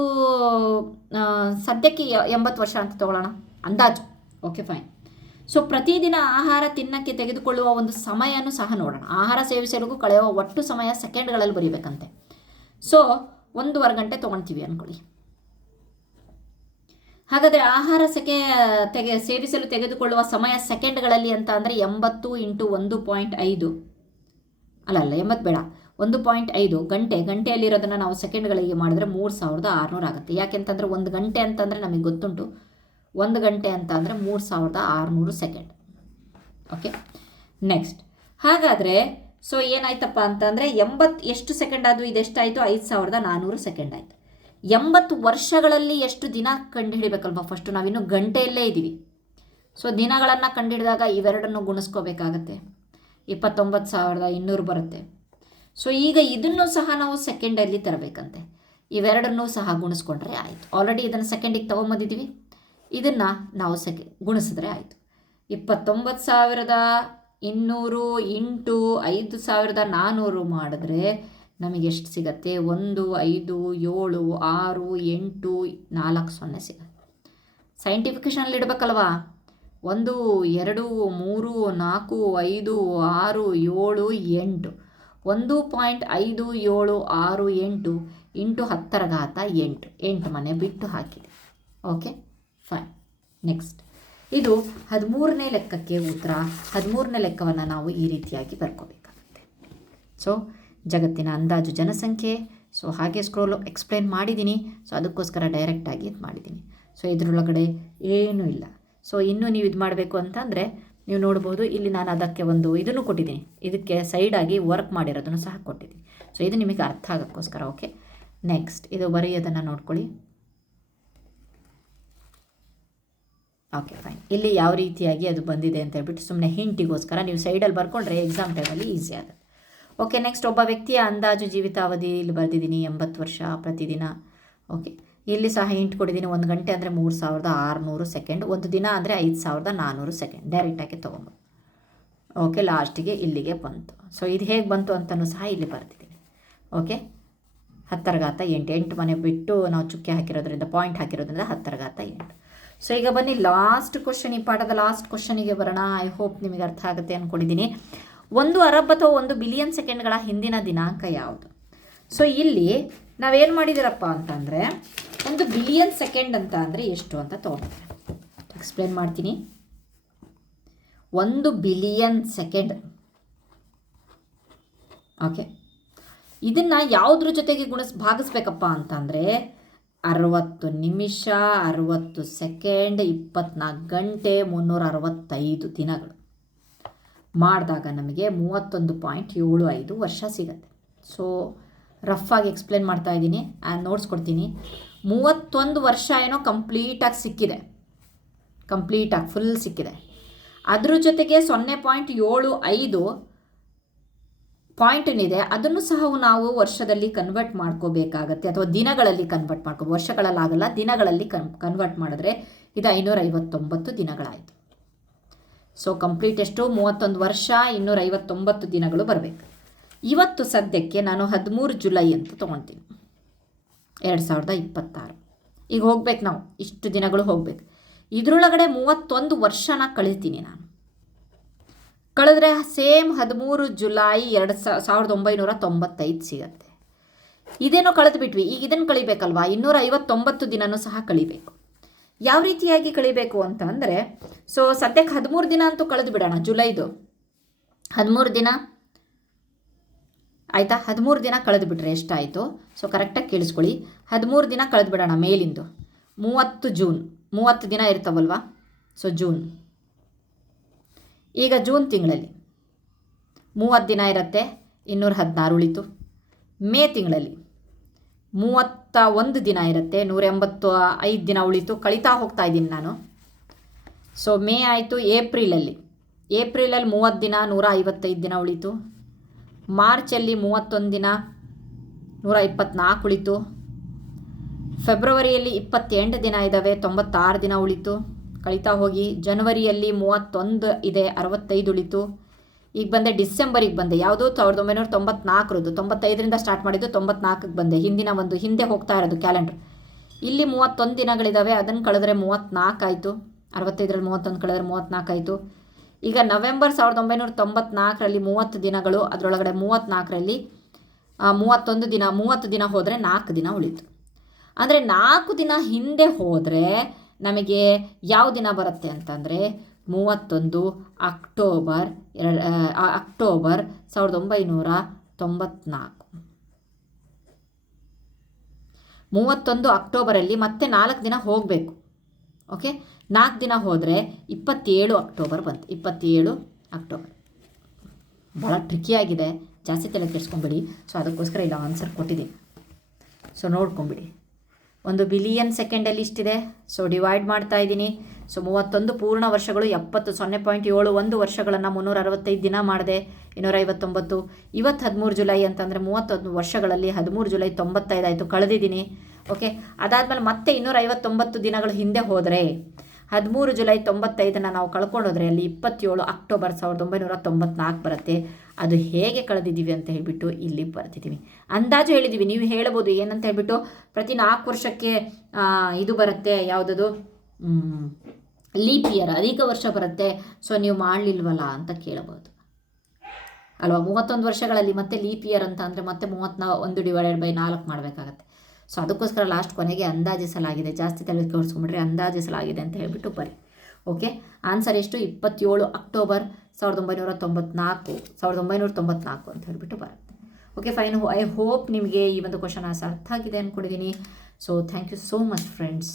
ಸದ್ಯಕ್ಕೆ 80 ವರ್ಷ ಅಂತ ತಗೊಳ್ಳೋಣ ಅಂದಾಜು. Okay, fine. ಸೊ ಪ್ರತಿದಿನ ಆಹಾರ ತಿನ್ನಕ್ಕೆ ತೆಗೆದುಕೊಳ್ಳುವ ಒಂದು ಸಮಯನೂ ಸಹ ನೋಡೋಣ. ಆಹಾರ ಸೇವಿಸಲು ಕಳೆಯುವ ಒಟ್ಟು ಸಮಯ ಸೆಕೆಂಡ್ಗಳಲ್ಲಿ ಬರೀಬೇಕಂತೆ. ಸೊ 1.5 ಗಂಟೆ ತೊಗೊಳ್ತೀವಿ ಅಂದ್ಕೊಳ್ಳಿ. ಹಾಗಾದರೆ ಆಹಾರ ಸೇವಿಸಲು ತೆಗೆದುಕೊಳ್ಳುವ ಸಮಯ ಸೆಕೆಂಡ್ಗಳಲ್ಲಿ ಅಂತ ಅಂದರೆ 80 ಇಂಟು 1.5 ಅಲ್ಲ 80 ಬೇಡ, 1.5 ಗಂಟೆಯಲ್ಲಿರೋದನ್ನು ನಾವು ಸೆಕೆಂಡ್ಗಳಿಗೆ ಮಾಡಿದ್ರೆ 3600 ಆಗುತ್ತೆ. ಯಾಕೆಂತಂದರೆ 1 ಗಂಟೆ ಅಂತಂದರೆ ನಮಗೆ ಗೊತ್ತುಂಟು, 1 ಗಂಟೆ ಅಂತ ಅಂದರೆ 3600 ಸೆಕೆಂಡ್. Okay, next. ಹಾಗಾದರೆ ಸೊ ಏನಾಯ್ತಪ್ಪ ಅಂತಂದರೆ 80 ಎಷ್ಟು ಸೆಕೆಂಡ್ ಆದವು? ಇದೆಷ್ಟಾಯಿತು? 5400 ಸೆಕೆಂಡ್ ಆಯಿತು. 80 ವರ್ಷಗಳಲ್ಲಿ ಎಷ್ಟು ದಿನ ಕಂಡುಹಿಡಬೇಕಲ್ವ? ಫಸ್ಟು ನಾವಿನ್ನು ಗಂಟೆಯಲ್ಲೇ ಇದ್ದೀವಿ. ಸೊ ದಿನಗಳನ್ನು ಕಂಡುಹಿಡಿದಾಗ ಇವೆರಡನ್ನು ಗುಣಿಸ್ಕೋಬೇಕಾಗತ್ತೆ. 29,200 ಬರುತ್ತೆ. ಸೊ ಈಗ ಇದನ್ನು ಸಹ ನಾವು ಸೆಕೆಂಡಲ್ಲಿ ತರಬೇಕಂತೆ. ಇವೆರಡನ್ನೂ ಸಹ ಗುಣಿಸ್ಕೊಂಡ್ರೆ ಆಯಿತು. ಆಲ್ರೆಡಿ ಇದನ್ನು ಸೆಕೆಂಡಿಗೆ ತೊಗೊಂಬಂದಿದ್ದೀವಿ, ಇದನ್ನು ನಾವು ಗುಣಿಸಿದ್ರೆ ಆಯಿತು. 29,200 ಇಂಟು 5,400 ಮಾಡಿದ್ರೆ ನಮಗೆ ಎಷ್ಟು ಸಿಗತ್ತೆ? 1 5 7 6 8 4 0 ಸಿಗುತ್ತೆ. ಸೈಂಟಿಫಿಕೇಷನಲ್ಲಿ ಇಡಬೇಕಲ್ವಾ? 1 2 3 4 5 6 7 8 1.576 ಇಂಟು 10⁸8 8 ಮನೆ ಬಿಟ್ಟು ಹಾಕಿದೆ. Okay, fine. ನೆಕ್ಸ್ಟ್, ಇದು 13ನೇ ಲೆಕ್ಕಕ್ಕೆ ಉತ್ತರ. 13ನೇ ಲೆಕ್ಕವನ್ನು ನಾವು ಈ ರೀತಿಯಾಗಿ ಬರ್ಕೋಬೇಕಾಗುತ್ತೆ. ಸೊ ಜಗತ್ತಿನ ಅಂದಾಜು ಜನಸಂಖ್ಯೆ. ಸೊ ಹಾಗೆ ಎಕ್ಸ್ಪ್ಲೇನ್ ಮಾಡಿದ್ದೀನಿ. ಸೊ ಅದಕ್ಕೋಸ್ಕರ ಡೈರೆಕ್ಟಾಗಿ ಇದು ಮಾಡಿದ್ದೀನಿ. ಸೊ ಇದರೊಳಗಡೆ ಏನೂ ಇಲ್ಲ. ಸೊ ಇನ್ನೂ ನೀವು ಇದು ಮಾಡಬೇಕು ಅಂತಂದರೆ ನೀವು ನೋಡ್ಬೋದು, ಇಲ್ಲಿ ನಾನು ಅದಕ್ಕೆ ಒಂದು ಇದನ್ನು ಕೊಟ್ಟಿದ್ದೀನಿ, ಇದಕ್ಕೆ ಸೈಡಾಗಿ ವರ್ಕ್ ಮಾಡಿರೋದನ್ನು ಸಹ ಕೊಟ್ಟಿದ್ದೀನಿ. ಸೊ ಇದು ನಿಮಗೆ ಅರ್ಥ ಆಗೋಕ್ಕೋಸ್ಕರ. ಓಕೆ, ನೆಕ್ಸ್ಟ್ ಇದು ಬರೆಯೋದನ್ನು ನೋಡ್ಕೊಳ್ಳಿ. Okay, fine. ಇಲ್ಲಿ ಯಾವ ರೀತಿಯಾಗಿ ಅದು ಬಂದಿದೆ ಅಂತ ಹೇಳ್ಬಿಟ್ಟು ಸುಮ್ಮನೆ ಹಿಂಟಿಗೋಸ್ಕರ ನೀವು ಸೈಡಲ್ಲಿ ಬರ್ಕೊಂಡ್ರೆ ಎಕ್ಸಾಮ್ ಟೈಮಲ್ಲಿ ಈಸಿ ಆಗುತ್ತೆ. ಓಕೆ, ನೆಕ್ಸ್ಟ್, ಒಬ್ಬ ವ್ಯಕ್ತಿಯ ಅಂದಾಜು ಜೀವಿತಾವಧಿ ಇಲ್ಲಿ ಬರೆದಿದ್ದೀನಿ 80 ವರ್ಷ ಪ್ರತಿದಿನ. ಓಕೆ, ಇಲ್ಲಿ ಸಹ ಹಿಂಟ್ ಕೊಟ್ಟಿದ್ದೀನಿ. 1 ಗಂಟೆ ಅಂದರೆ 3600 ಸೆಕೆಂಡ್, 1 ದಿನ ಅಂದರೆ 5400 ಸೆಕೆಂಡ್. ಡೈರೆಕ್ಟಾಗಿ ತೊಗೊಂಬೋದು. ಓಕೆ, ಲಾಸ್ಟಿಗೆ ಇಲ್ಲಿಗೆ ಬಂತು. ಸೊ ಇದು ಹೇಗೆ ಬಂತು ಅಂತಲೂ ಸಹ ಇಲ್ಲಿ ಬರೆದಿದ್ದೀನಿ. ಓಕೆ, 10⁸8 8 ಮನೆ ಬಿಟ್ಟು ನಾವು ಚುಕ್ಕೆ ಹಾಕಿರೋದ್ರಿಂದ ಪಾಯಿಂಟ್ ಹಾಕಿರೋದ್ರಿಂದ 10⁸8. ಸೊ ಈಗ ಬನ್ನಿ ಲಾಸ್ಟ್ ಕ್ವಶನ್, ಈ ಪಾಠದ ಲಾಸ್ಟ್ ಕ್ವಶನಿಗೆ ಬರೋಣ. ಐ ಹೋಪ್ ನಿಮಗೆ ಅರ್ಥ ಆಗುತ್ತೆ ಅಂದ್ಕೊಂಡಿದ್ದೀನಿ. 1 ಅರಬ್ ಅಥವಾ 1 ಬಿಲಿಯನ್ ಸೆಕೆಂಡ್ಗಳ ಹಿಂದಿನ ದಿನಾಂಕ ಯಾವುದು? ಸೊ ಇಲ್ಲಿ ನಾವೇನು ಮಾಡಿದ್ದೀರಪ್ಪ ಅಂತಂದರೆ 1 ಬಿಲಿಯನ್ ಸೆಕೆಂಡ್ ಅಂತ ಅಂದರೆ ಎಷ್ಟು ಅಂತ ತೊಗೊಂಡಿದ್ದಾರೆ. ಎಕ್ಸ್ಪ್ಲೇನ್ ಮಾಡ್ತೀನಿ. 1 ಬಿಲಿಯನ್ ಸೆಕೆಂಡ್. ಓಕೆ, ಇದನ್ನು ಯಾವುದ್ರ ಜೊತೆಗೆ ಭಾಗಿಸ್ಬೇಕಪ್ಪ ಅಂತಂದರೆ 60 ನಿಮಿಷ 60 ಸೆಕೆಂಡ್ 24 ಗಂಟೆ 365 ದಿನಗಳು ಮಾಡಿದಾಗ ನಮಗೆ 31.75 ವರ್ಷ ಸಿಗುತ್ತೆ. ಸೊ ರಫಾಗಿ ಎಕ್ಸ್ಪ್ಲೇನ್ ಮಾಡ್ತಾ ಇದ್ದೀನಿ, ನೋಟ್ಸ್ ಕೊಡ್ತೀನಿ. 31 ವರ್ಷ ಏನೋ ಕಂಪ್ಲೀಟಾಗಿ ಸಿಕ್ಕಿದೆ, ಕಂಪ್ಲೀಟಾಗಿ ಫುಲ್ ಸಿಕ್ಕಿದೆ. ಅದ್ರ ಜೊತೆಗೆ 0.75 ಪಾಯಿಂಟೇನಿದೆ, ಅದನ್ನು ಸಹ ನಾವು ವರ್ಷದಲ್ಲಿ ಕನ್ವರ್ಟ್ ಮಾಡ್ಕೋಬೇಕಾಗತ್ತೆ, ಅಥವಾ ದಿನಗಳಲ್ಲಿ ಕನ್ವರ್ಟ್ ವರ್ಷಗಳಲ್ಲಾಗಲ್ಲ, ದಿನಗಳಲ್ಲಿ ಕನ್ವರ್ಟ್ ಮಾಡಿದ್ರೆ ಇದು 559 ದಿನಗಳಾಯಿತು. ಸೊ ಕಂಪ್ಲೀಟ್ ಎಷ್ಟು 31 ವರ್ಷ 259 ದಿನಗಳು ಬರಬೇಕು. ಇವತ್ತು ಸದ್ಯಕ್ಕೆ ನಾನು 13 ಜುಲೈ ಅಂತ ತೊಗೊಳ್ತೀನಿ 2026. ಈಗ ಹೋಗ್ಬೇಕು, ನಾವು ಇಷ್ಟು ದಿನಗಳು ಹೋಗ್ಬೇಕು. ಇದರೊಳಗಡೆ 31 ವರ್ಷನ ಕಳಿತೀನಿ ನಾನು. ಕಳೆದ್ರೆ ಸೇಮ್ 13 ಜುಲೈ 1995 ಸಿಗತ್ತೆ. ಇದೇನೋ ಕಳೆದು ಬಿಟ್ವಿ, ಈಗ ಇದನ್ನು ಕಳಿಬೇಕಲ್ವಾ, 259 ದಿನನೂ ಸಹ ಕಳಿಬೇಕು. ಯಾವ ರೀತಿಯಾಗಿ ಕಳಿಬೇಕು ಅಂತ ಅಂದರೆ, ಸೊ ಸದ್ಯಕ್ಕೆ 13 ದಿನ ಅಂತೂ ಕಳೆದು ಬಿಡೋಣ. ಜುಲೈದು 13 ದಿನ ಆಯಿತಾ. 13 ದಿನ ಕಳೆದು ಬಿಟ್ರೆ ಎಷ್ಟಾಯಿತು? ಸೊ ಕರೆಕ್ಟಾಗಿ ಕೇಳಿಸ್ಕೊಳ್ಳಿ. 13 ದಿನ ಕಳೆದು ಬಿಡೋಣ ಮೇಲಿಂದು. 30 ಜೂನ್, 30 ದಿನ ಇರ್ತಾವಲ್ವಾ, ಸೊ ಜೂನ್. ಈಗ ಜೂನ್ ತಿಂಗಳಲ್ಲಿ 30 ದಿನ ಇರುತ್ತೆ, 216 ಉಳಿತು. ಮೇ ತಿಂಗಳಲ್ಲಿ 31 ದಿನ ಇರುತ್ತೆ, 185 ದಿನ ಉಳಿತು. ಕಳೀತಾ ಹೋಗ್ತಾ ಇದ್ದೀನಿ ನಾನು. ಸೊ ಮೇ ಆಯಿತು. ಏಪ್ರಿಲಲ್ಲಿ 30 ದಿನ 155 ದಿನ ಉಳಿತು. ಮಾರ್ಚಲ್ಲಿ 31 ದಿನ 124 ಉಳಿತು. ಫೆಬ್ರವರಿಯಲ್ಲಿ 28 ದಿನ ಇದ್ದಾವೆ, 96 ದಿನ ಉಳಿತು. ಕಳೀತಾ ಹೋಗಿ. ಜನವರಿಯಲ್ಲಿ 31 ಇದೆ, 65 ಉಳಿತು. ಈಗ ಬಂದೆ ಡಿಸೆಂಬರಿಗೆ ಬಂದೆ. ಯಾವುದು 1994ರದ್ದು, 95ರಿಂದ ಸ್ಟಾರ್ಟ್ ಮಾಡಿದ್ದು 94ಕ್ಕೆ ಬಂದೆ. ಹಿಂದೆ ಹೋಗ್ತಾ ಇರೋದು ಕ್ಯಾಲೆಂಡ್ರ್. ಇಲ್ಲಿ 31 ದಿನಗಳಿದ್ದಾವೆ, ಅದನ್ನು ಕಳೆದ್ರೆ 34 ಆಯಿತು. 65ರಲ್ಲಿ 31 ಕಳೆದ್ರೆ 34 ಆಯಿತು. ಈಗ ನವೆಂಬರ್ 1994ರಲ್ಲಿ 30 ದಿನಗಳು, ಅದರೊಳಗಡೆ 34ರಲ್ಲಿ 31 ದಿನ, 30 ದಿನ ಹೋದರೆ 4 ದಿನ ಉಳಿತು. ಅಂದರೆ 4 ದಿನ ಹಿಂದೆ ಹೋದರೆ ನಮಗೆ ಯಾವ ದಿನ ಬರುತ್ತೆ ಅಂತಂದರೆ 31 ಅಕ್ಟೋಬರ್ 1994. 31 ಅಕ್ಟೋಬರಲ್ಲಿ ಮತ್ತೆ 4 ದಿನ ಹೋಗಬೇಕು. ಓಕೆ, 4 ದಿನ ಹೋದರೆ 27 ಅಕ್ಟೋಬರ್ ಬಂತು. 27 ಅಕ್ಟೋಬರ್ ಭಾಳ ಟ್ರಿಕಿಯಾಗಿದೆ, ಜಾಸ್ತಿ ತಲೆ ಕೆಡಿಸ್ಕೊಂಬಿಡಿ. ಸೊ ಅದಕ್ಕೋಸ್ಕರ ಇಲ್ಲ ಆನ್ಸರ್ ಕೊಟ್ಟಿದ್ದೀನಿ. ಸೊ ನೋಡ್ಕೊಂಬಿಡಿ. 1 ಬಿಲಿಯನ್ ಸೆಕೆಂಡಲ್ಲಿ ಇಷ್ಟಿದೆ. ಸೊ ಡಿವೈಡ್ ಮಾಡ್ತಾ ಇದ್ದೀನಿ. ಸೊ 31 ಪೂರ್ಣ ವರ್ಷಗಳು 70, 0.71 ವರ್ಷಗಳನ್ನು 365 ದಿನ ಮಾಡಿದೆ, 259. ಇವತ್ತು 13 ಜುಲೈ ಅಂತಂದರೆ 31 ವರ್ಷಗಳಲ್ಲಿ 13 ಜುಲೈ 95 ಆಯಿತು, ಕಳೆದಿದ್ದೀನಿ. ಓಕೆ, ಅದಾದಮೇಲೆ ಮತ್ತೆ 259 ದಿನಗಳು ಹಿಂದೆ ಹೋದರೆ 13 ಜುಲೈ 95ನ್ನು ನಾವು ಕಳ್ಕೊಂಡೋದ್ರೆ ಅಲ್ಲಿ 27 ಅಕ್ಟೋಬರ್ 1994 ಬರುತ್ತೆ. ಅದು ಹೇಗೆ ಕಳೆದಿದ್ದೀವಿ ಅಂತ ಹೇಳಿಬಿಟ್ಟು ಇಲ್ಲಿ ಬರ್ತಿದ್ದೀವಿ. ಅಂದಾಜು ಹೇಳಿದ್ದೀವಿ, ನೀವು ಹೇಳ್ಬೋದು ಏನಂತ ಹೇಳ್ಬಿಟ್ಟು, ಪ್ರತಿ 4 ವರ್ಷಕ್ಕೆ ಇದು ಬರುತ್ತೆ, ಯಾವುದದು ಲೀಪ್ ಇಯರ್, ಅಧಿಕ ವರ್ಷ ಬರುತ್ತೆ. ಸೊ ನೀವು ಮಾಡಲಿಲ್ವಲ್ಲ ಅಂತ ಕೇಳಬಹುದು ಅಲ್ವಾ. 31 ವರ್ಷಗಳಲ್ಲಿ ಮತ್ತೆ ಲೀಪ್ ಇಯರ್ ಅಂತ ಅಂದರೆ ಮತ್ತೆ 31/4 ಮಾಡಬೇಕಾಗತ್ತೆ. ಸೊ ಅದಕ್ಕೋಸ್ಕರ ಲಾಸ್ಟ್ ಕೊನೆಗೆ ಅಂದಾಜಿಸಲಾಗಿದೆ. ಜಾಸ್ತಿ ತಲೆ ಕೆಡಿಸ್ಕೊಂಡ್ಬಿಟ್ರೆ ಅಂದಾಜಿಸಲಾಗಿದೆ ಅಂತ ಹೇಳಿಬಿಟ್ಟು ಬರಿ. ಓಕೆ, ಆನ್ಸರ್ ಎಷ್ಟು? 27 ಅಕ್ಟೋಬರ್ 1994 ಅಂತ ಹೇಳಿಬಿಟ್ಟು ಬರುತ್ತೆ. Okay fine. ಐ ಹೋಪ್ ನಿಮಗೆ ಈ ಒಂದು ಕ್ವಶನ್ ಅರ್ಥ ಆಗಿದೆ ಅಂದ್ಕೊಂಡಿದ್ದೀನಿ. So thank you so much friends.